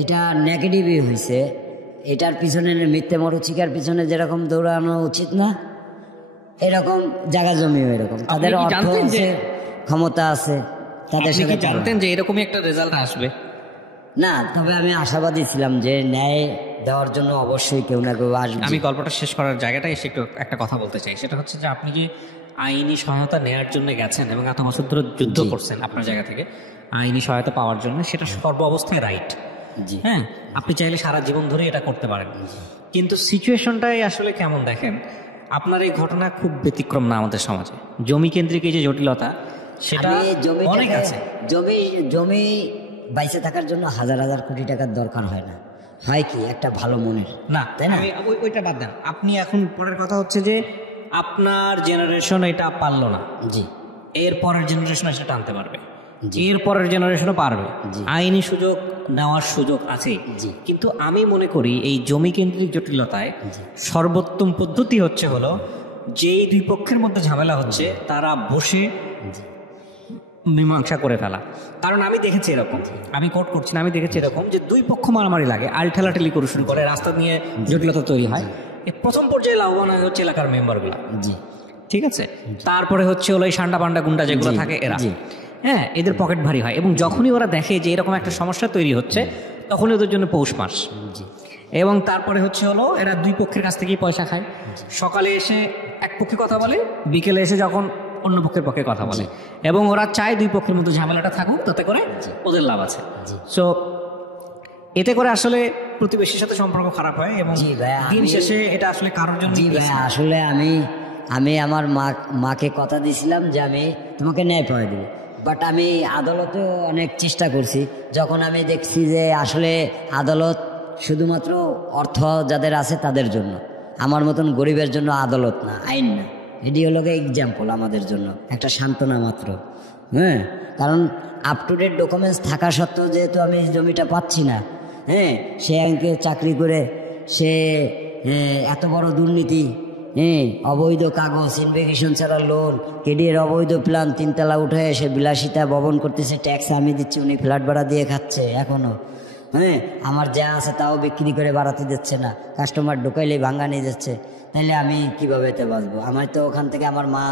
এটা নেগেটিভই হয়েছে। এটার পিছনে মিথ্যে মরুচিকার পিছনে যেরকম দৌড়ানো উচিত না, এরকম জায়গা জমিও এরকম, তাদের অর্থ আছে, ক্ষমতা আছে, তাদের সাথে জানতেন যে এরকমই একটা রেজাল্ট আসবে না। তবে আমি আশাবাদী ছিলাম যে ন্যায় দেওয়ার জন্য অবশ্যই কেউ না কেউ আসবে। আমি গল্পটা শেষ করার জায়গাটায় এসে একটু একটা কথা বলতে চাই। সেটা হচ্ছে যে আপনি যে আইনি সহায়তা নেওয়ার জন্য গেছেন এবং এত বছর ধরে যুদ্ধ করছেন আপনার জায়গা থেকে আইনি সহায়তা পাওয়ার জন্য, সেটা সর্ব অবস্থায় রাইট। হ্যাঁ, আপনি চাইলে সারা জীবন ধরে এটা করতে পারেন, কিন্তু সিচুয়েশনটাই আসলে কেমন দেখেন, আপনার এই ঘটনা খুব ব্যতিক্রম না আমাদের সমাজে। জমি কেন্দ্রিক এই যে জটিলতা সেটা অনেক আছে। জমি বাইসে থাকার জন্য হাজার হাজার কোটি টাকার দরকার হয় না, হয় কি একটা ভালো মনের, না তাই না? ওইটা বাদ দেন, আপনি এখন পরের কথা হচ্ছে যে আপনার জেনারেশন এটা পারলো না, জি, এর পরের জেনারেশন সেটা আনতে পারবে, এর পরের জেনারেশনও পারবে, আইনি সুযোগ নেওয়ার সুযোগ আছে। কিন্তু আমি মনে করি এই জমি কেন্দ্রিক জটিলতায় সর্বোত্তম পদ্ধতি হলো যেই দুই পক্ষের মধ্যে ঝামেলা হচ্ছে তারা বসে মীমাংসা করে ফেলা। কারণ আমি দেখেছি এরকম, আমি কোর্ট করছি না, আমি দেখেছি এরকম যে দুই পক্ষ মারামারি লাগে, আল ঠেলাঠেলি করে শুরু করে, রাস্তা নিয়ে জটিলতা তৈরি হয়। এই প্রথম পর্যায়ে লাভবান হচ্ছে এলাকার মেম্বারগুলো, ঠিক আছে, তারপরে হচ্ছে এই সান্ডা পান্ডা গুন্ডা যেগুলো থাকে এরা, হ্যাঁ, এদের পকেট ভারী হয়। এবং যখনই ওরা দেখে যে এরকম একটা সমস্যা তৈরি হচ্ছে তখনই ওদের জন্য পৌষ মাস। এবং তারপরে হচ্ছে এরা দুই পক্ষের কাছ থেকেই পয়সা খায়। সকালে এসে এক পক্ষে কথা বলে, বিকেলে এসে যখন অন্য পক্ষের পক্ষে কথা বলে, এবং ওরা চায় দুই পক্ষের মধ্যে ঝামেলাটা থাকুক, তাতে করে ওদের লাভ আছে। সো এতে করে আসলে প্রতিবেশীর সাথে সম্পর্ক খারাপ হয় এবং দিন শেষে এটা আসলে কারোর জন্য। আসলে আমি আমার মাকে কথা দিয়েছিলাম যে আমি তোমাকে ন্যায় পাওয়া দেবো, বাট আমি আদালতে অনেক চেষ্টা করছি। যখন আমি দেখছি যে আসলে আদালত শুধুমাত্র অর্থ যাদের আছে তাদের জন্য, আমার মতন গরিবের জন্য আদালত না, আইন না, এটি হলো এক্সাম্পল আমাদের জন্য, একটা সান্ত্বনা মাত্র। হ্যাঁ, কারণ আপ টু ডেট ডকুমেন্টস থাকা সত্ত্বেও যেহেতু আমি জমিটা পাচ্ছি না, হ্যাঁ, সে ব্যাংকে চাকরি করে সে এত বড় দুর্নীতি, অবৈধ কাগজ, ইনভেস্টিগেশন ছাড়া লোন, কেডিএর অবৈধ প্ল্যান, 3 তলা উঠে সে বিলাসিতা ভবন করতেছে, ট্যাক্স আমি দিচ্ছি, উনি ফ্ল্যাট ভাড়া দিয়ে খাচ্ছে এখনো। হ্যাঁ, আমার যা আছে তাও বিক্রি করে বাড়াতে দিচ্ছে না, কাস্টমার ঢুকাইলে ভাঙ্গা নিয়ে যাচ্ছে। তাইলে আমি কিভাবে এতে বাঁচবো? আমার তো ওখান থেকে আমার মা,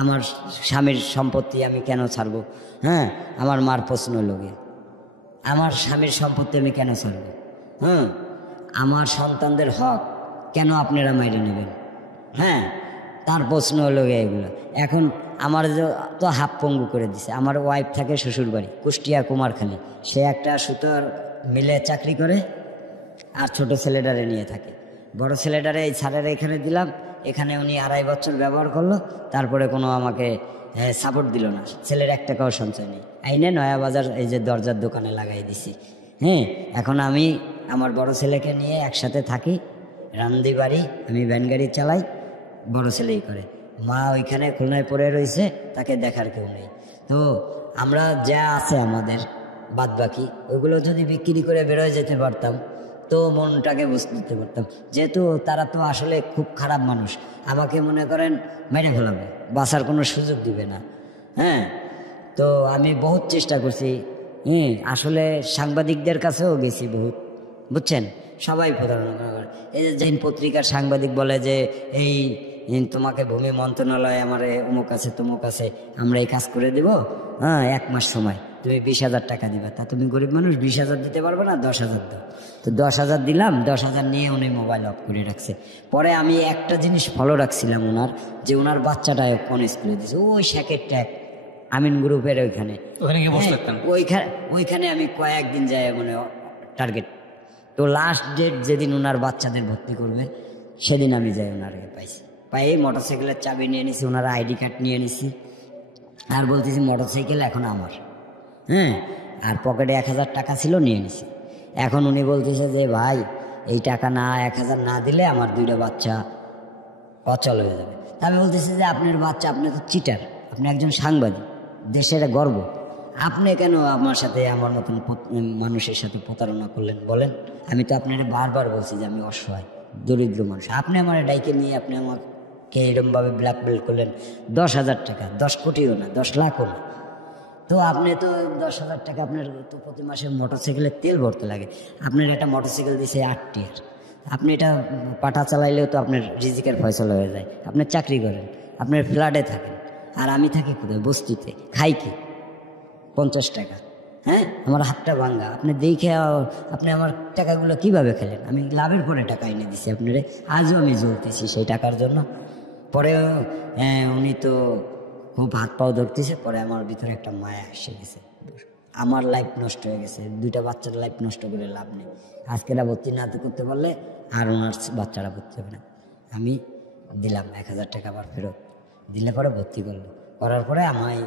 আমার স্বামীর সম্পত্তি আমি কেন ছাড়বো? হ্যাঁ, আমার মার প্রশ্ন লোকে আমার স্বামীর সম্পত্তি আমি কেন ছাড়বো? হ্যাঁ, আমার সন্তানদের হক কেন আপনারা মাইরে নেবেন? হ্যাঁ, তার প্রশ্ন হলো এগুলো। এখন আমার তো হাফ পঙ্গু করে দিছে। আমার ওয়াইফ থাকে শ্বশুর বাড়ি কুষ্টিয়া কুমারখালী, সে একটা সুতোর মিলে চাকরি করে, আর ছোট ছেলেটারে নিয়ে থাকে। বড় ছেলেটারে এই ছাড়ের এখানে দিলাম, এখানে উনি 2.5 বছর ব্যবহার করলো, তারপরে কোনো আমাকে সাপোর্ট দিল না। ছেলের 1 টাকাও সঞ্চয় নেই, আইনে নয়া বাজার এই যে দরজার দোকানে লাগাই দিছি। হ্যাঁ, এখন আমি আমার বড় ছেলেকে নিয়ে একসাথে থাকি, রান্দি বাড়ি, আমি ভ্যান গাড়ি চালাই, বড় ছেলেই করে। মা ওইখানে খুলনায় পড়ে রয়েছে, তাকে দেখার কেউ নেই। তো আমরা যা আছে আমাদের বাদ বাকি, ওইগুলো যদি বিক্রি করে বেরোয় যেতে পারতাম তো মনটাকে বুঝতে দিতে পারতাম। যেহেতু তারা তো আসলে খুব খারাপ মানুষ, আমাকে মনে করেন মেরে ফেলাবে, বাঁচার কোনো সুযোগ দিবে না। হ্যাঁ, তো আমি বহুত চেষ্টা করছি। আসলে সাংবাদিকদের কাছেও গেছি বহুত, বুঝছেন, সবাই প্রতারণা করে। এই যে জৈন পত্রিকার সাংবাদিক বলে যে এই তোমাকে ভূমি মন্ত্রণালয় আমার অমুক আছে তমুক আছে, আমরা এই কাজ করে দেব, হ্যাঁ 1 মাস সময়, তুমি 20,000 টাকা দিবা। তা তুমি গরিব মানুষ, 20,000 দিতে পারবে না, 10,000 দাও। তো 10,000 দিলাম, 10,000 নিয়ে উনি মোবাইল অফ করে রাখছে। পরে আমি একটা জিনিস ফলো রাখছিলাম ওনার, যে ওনার বাচ্চাটা কোন স্কুলে দিয়েছে, ওই শ্যাকের ট্যাগ আমিন গ্রুপের ওইখানে, ওইখানে আমি কয়েকদিন যাই মানে টার্গেট। তো লাস্ট ডেট যেদিন ওনার বাচ্চাদের ভর্তি করবে সেদিন আমি যাই ওনার পাইছি। পাই মোটরসাইকেলের চাবি নিয়ে নিছি, ওনার আইডি কার্ড নিয়ে নিছি, আর বলতেছি মোটরসাইকেল এখন আমার। হ্যাঁ, আর পকেটে 1,000 টাকা ছিল, নিয়ে নিছি। এখন উনি বলতেছে যে ভাই এই টাকা না, 1,000 না দিলে আমার 2টা বাচ্চা অচল হয়ে যাবে। তা আমি বলতেছি যে আপনার বাচ্চা, আপনি তো চিটার, আপনি একজন সাংবাদিক, দেশের গর্ব, আপনি কেন আমার সাথে, আমার মতন মানুষের সাথে প্রতারণা করলেন বলেন? আমি তো আপনারা বারবার বলছি যে আমি অসহায় দরিদ্র মানুষ, আপনি আমার ডাইকে নিয়ে আপনি আমাকে এরকমভাবে ব্ল্যাকমেল করলেন। 10,000 টাকা, 10 কোটিও না, 10 লাখও না। তো আপনি তো 10,000 টাকা, আপনার তো প্রতি মাসে মোটরসাইকেলের তেল ভরতে লাগে, আপনার একটা মোটরসাইকেল দিছে 8 টিয়ার, আপনি এটা পাঠা চালাইলেও তো আপনার রিজিকের ফয়সলা হয়ে যায়। আপনি চাকরি করেন, আপনার ফ্ল্যাটে থাকেন, আর আমি থাকি কোথায়, বস্তিতে, খাই কি 50 টাকা। হ্যাঁ, আমার হাতটা ভাঙ্গা, আপনি দেখে আপনি আমার টাকাগুলো কিভাবে খেলেন? আমি লাভের পরে টাকা এনে দিছি আপনারে, আজও আমি জ্বলতেছি সেই টাকার জন্য। পরে উনি তো খুব হাত পাও ধরতেছে। পরে আমার ভিতরে একটা মায়া এসে গেছে, আমার লাইফ নষ্ট হয়ে গেছে, 2টা বাচ্চার লাইফ নষ্ট করে লাভ নেই। আজকেরা ভর্তি না করতে পারলে আর ওনার বাচ্চারা ভর্তি হবে না। আমি দিলাম 1,000 টাকা, আবার ফেরত দিলে পরে ভর্তি করলো। করার পরে আমায়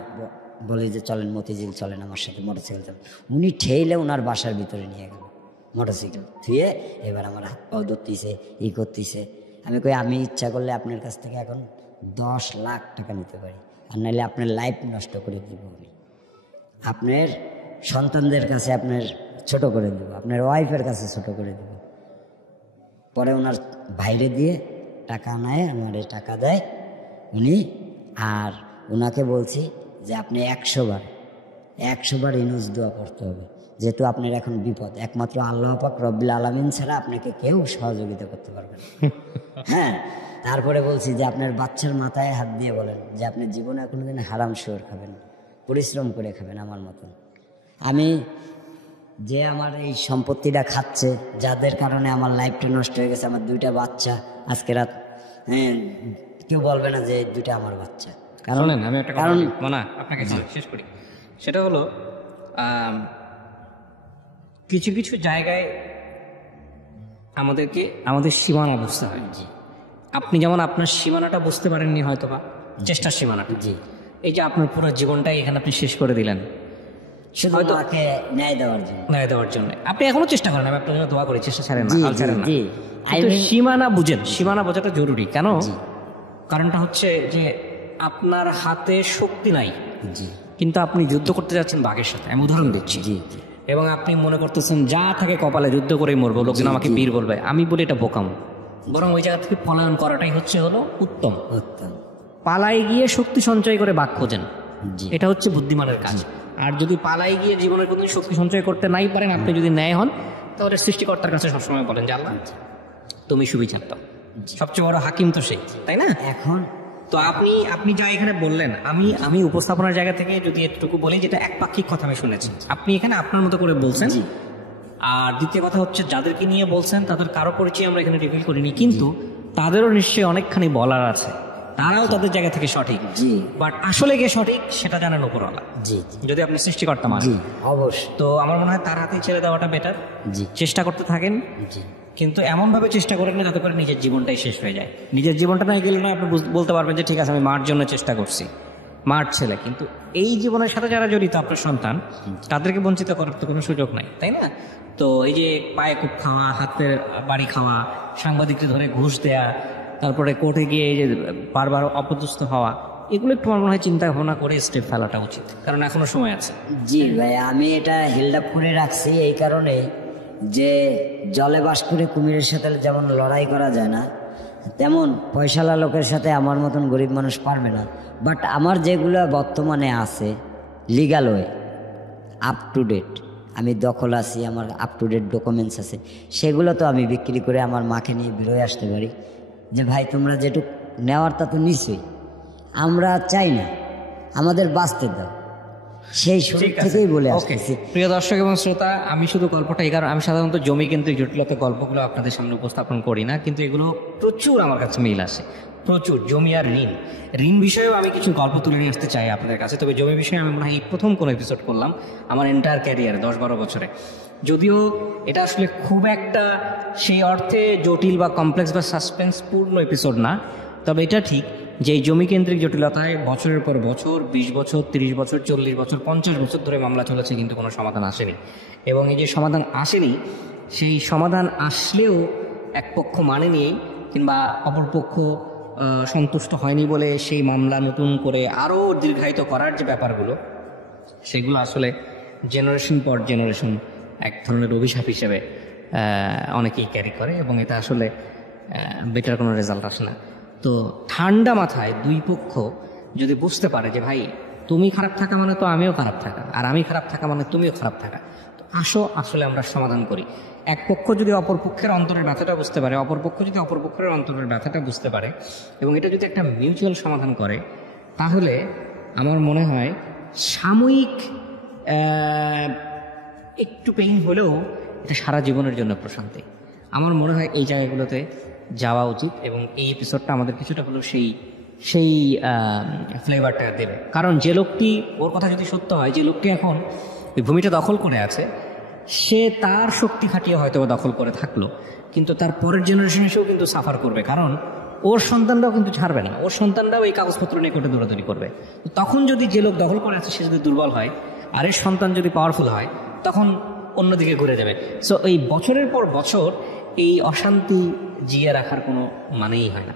বলি যে চলেন মতিঝিল, চলেন আমার সাথে মোটরসাইকেল চলেন। উনি ঠেলে ওনার বাসার ভিতরে নিয়ে গেল মোটরসাইকেল থুয়ে। এবার আমার হাত পাও ধরতেছে, ই করতেছে। আমি কই আমি ইচ্ছা করলে আপনার কাছ থেকে এখন 10 লাখ টাকা নিতে পারি, আর নাহলে আপনার লাইফ নষ্ট করে দিব আমি, আপনার সন্তানদের কাছে আপনার ছোট করে দেবো, আপনার ওয়াইফের কাছে ছোট করে দেব। পরে ওনার বাইরে দিয়ে টাকা নেয়, আমার টাকা দেয় উনি। আর ওনাকে বলছি যে আপনি 100 বার ইনুস দোয়া করতে হবে, যেহেতু আপনার এখন বিপদ, একমাত্র আল্লাহ পাক রব্বুল আলামিন ছাড়া আপনাকে কেউ সহযোগিতা করতে পারবে না। হ্যাঁ, তারপরে বলছি যে আপনার বাচ্চার মাথায় হাত দিয়ে বলেন যে আপনি জীবনে কোনোদিন হারাম শুয়োর খাবেন না, পরিশ্রম করে খাবেন আমার মতন। আমি যে আমার এই সম্পত্তিটা খাচ্ছে, যাদের কারণে আমার লাইফটা নষ্ট হয়ে গেছে, আমার 2টা বাচ্চা আজকে রাত, হ্যাঁ কেউ বলবে না যে 2টা আমার বাচ্চা। কারণ আমি একটা কারণ না আপনাকে শেষ করি, সেটা হলো কিছু কিছু জায়গায় আমাদেরকে আমাদের সীমানা বুঝতে হয়। আপনি যেমন আপনার সীমানাটা বুঝতে পারেননি হয়তো, বা চেষ্টার সীমানাটা। জি, এই যে আপনার পুরো জীবনটাই এখানে আপনি শেষ করে দিলেন, শুধু মাকে ন্যায় দেওয়ার জন্য। ন্যায় দেওয়ার জন্য আপনি এখনো চেষ্টা করেন, আমি আপনার জন্য দোয়া করি, চেষ্টা ছাড়েন না, জি, হাল জি, ছাড়েন না। জি। কিন্তু সীমানা বুঝেন, সীমানা বোঝাটা জরুরি। কেন? কারণটা হচ্ছে যে আপনার হাতে শক্তি নাই, জি, কিন্তু আপনি যুদ্ধ করতে যাচ্ছেন বাঘের সাথে, আমি উদাহরণ দিচ্ছি, জি, জি, এবং আপনি মনে করতেছেন যা থাকে কপালে যুদ্ধ করেই মরবো, লোকজন আমাকে বীর বলবে। আমি বলি এটা বোকাম, বরং ওই জায়গা থেকে পলায়ন করাটাই হলো উত্তম। উত্তম। পালাই গিয়ে শক্তি সঞ্চয় করে বাঘ খোঁজেন, জি, এটা হচ্ছে বুদ্ধিমানের কাজ। আর যদি পালাই গিয়ে জীবনের কোনো শক্তি সঞ্চয় করতে নাই পারেন, আপনি যদি ন্যায় হন, তাহলে সৃষ্টিকর্তার কাছে সবসময় বলেন যে আল্লাহ তুমি সুবিচার দাও, সবচেয়ে বড় হাকিম তো সেই, তাই না? এখন তো আপনি যা এখানে বললেন, আমি উপস্থাপনার জায়গা থেকে যদি একটুকু বলি, যেটা একপাক্ষিক কথা আমি শুনেছি, আপনি এখানে আপনার মতো করে বলছেন। আর দ্বিতীয় কথা হচ্ছে, যাদেরকে নিয়ে বলছেন তাদের কারো পরিচয় আমরা এখানে রিভিল করিনি, কিন্তু তাদেরও নিশ্চয়ই অনেকখানি বলার আছে, তারাও তাদের জায়গা থেকে সঠিক। জি, বাট আসলে কে সঠিক সেটা জানেন উপরওয়ালা, জি, যদি আপনি সৃষ্টিকর্তা মানেন। জি, অবশ্যই। তো আমার মনে হয় তার হাতেই ছেড়ে দেওয়াটা বেটার। জি, চেষ্টা করতে থাকেন, জি, কিন্তু এমনভাবে চেষ্টা করেন না যাতে করে নিজের জীবনটাই শেষ হয়ে যায়। নিজের জীবনটা না গেলে না আপনি বলতে পারবেন যে ঠিক আছে আমি মার জন্য চেষ্টা করছি, মার ছেলে। কিন্তু এই জীবনের সাথে যারা জড়িত, আপনার সন্তান, তাদেরকে বঞ্চিত করার তো কোনো সুযোগ নাই, তাই না? তো এই যে পায়ে কুপ খাওয়া, হাতের বাড়ি খাওয়া, সাংবাদিককে ধরে ঘুষ দেয়া, তারপরে কোর্টে গিয়ে এই যে বারবার অপদস্থ হওয়া, এগুলো একটু আমার মনে হয় চিন্তা ভাবনা করে স্টেপ ফেলাটা উচিত, কারণ এখনো সময় আছে। জি ভাই, আমি এটা হেল্ড আপ করে রাখছি এই কারণে যে জলে বাস করে কুমিরের সাথে যেমন লড়াই করা যায় না, তেমন পয়সালা লোকের সাথে আমার মতন গরিব মানুষ পারবে না। বাট আমার যেগুলো বর্তমানে আছে legal way, up to date, আমি দখল আছি, আমার আপ টু ডেট ডকুমেন্টস আছে, সেগুলো তো আমি বিক্রি করে আমার মাকে নিয়ে বেরোয় আসতে পারি যে ভাই তোমরা যেটুকু নেওয়ার তা তো নিশ্চয়ই, আমরা চাই না, আমাদের বাঁচতে দাও। সেই শুরু থেকেই বলে আসতেছি। প্রিয় দর্শক এবং শ্রোতা, আমি শুধু গল্পটা এই কারণ আমি সাধারণত জমি কেন্দ্রিক জটিলতা গল্পগুলো আপনাদের সামনে উপস্থাপন করি না, কিন্তু এগুলো প্রচুর আমার কাছে মিল আসে, প্রচুর। জমি আর ঋণ বিষয়েও আমি কিছু গল্প তুলে নিয়ে আসতে চাই আপনাদের কাছে। তবে জমি বিষয়ে আমি মনে হয় এই প্রথম কোনো এপিসোড করলাম আমার এন্টায়ার ক্যারিয়ারে, 10-12 বছরে। যদিও এটা আসলে খুব একটা সেই অর্থে জটিল বা কমপ্লেক্স বা সাসপেন্সপূর্ণ এপিসোড না, তবে এটা ঠিক যে এই জমি কেন্দ্রিক জটিলতায় বছরের পর বছর, 20 বছর, 30 বছর, 40 বছর, 50 বছর ধরে মামলা চলেছে, কিন্তু কোনো সমাধান আসেনি। এবং এই যে সমাধান আসেনি, সেই সমাধান আসলেও এক পক্ষ মানেনি কিংবা অপর পক্ষ সন্তুষ্ট হয়নি বলে সেই মামলা নতুন করে আরও দীর্ঘায়িত করার যে ব্যাপারগুলো, সেগুলো আসলে জেনারেশন পর জেনারেশন এক ধরনের অভিশাপ হিসেবে অনেকেই ক্যারি করে, এবং এটা আসলে বেটার কোনো রেজাল্ট আসে না। তো ঠান্ডা মাথায় দুই পক্ষ যদি বুঝতে পারে যে ভাই তুমি খারাপ থাকা মানে তো আমিও খারাপ থাকা, আর আমি খারাপ থাকা মানে তুমিও খারাপ থাকা, তো আসো আসলে আমরা সমাধান করি। এক পক্ষ যদি অপর পক্ষের অন্তরের ব্যথাটা বুঝতে পারে, অপর পক্ষ যদি অপর পক্ষের অন্তরের ব্যথাটা বুঝতে পারে, এবং এটা যদি একটা মিউচুয়াল সমাধান করে, তাহলে আমার মনে হয় সাময়িক একটু পেইন হলেও এটা সারা জীবনের জন্য প্রশান্তি। আমার মনে হয় এই জায়গাগুলোতে যাওয়া উচিত, এবং এই এপিসোডটা আমাদের কিছুটা হলেও সেই ফ্লেভারটা দেবে। কারণ যে লোকটি, ওর কথা যদি সত্য হয়, যে লোকটি এখন ওই ভূমিটা দখল করে আছে, সে তার শক্তি খাটিয়ে হয়তো দখল করে থাকলো, কিন্তু তার পরের জেনারেশন এসেও কিন্তু সাফার করবে, কারণ ওর সন্তানরাও কিন্তু ছাড়বে না, ওর সন্তানরাও এই কাগজপত্র নিয়ে কোর্টে দৌড়াদৌড়ি করবে। তখন যদি যে লোক দখল করে আছে সে যদি দুর্বল হয়, আর এর সন্তান যদি পাওয়ারফুল হয়, তখন অন্যদিকে ঘুরে যাবে। সো এই বছরের পর বছর এই অশান্তি জিয়ে রাখার কোনো মানেই হয় না।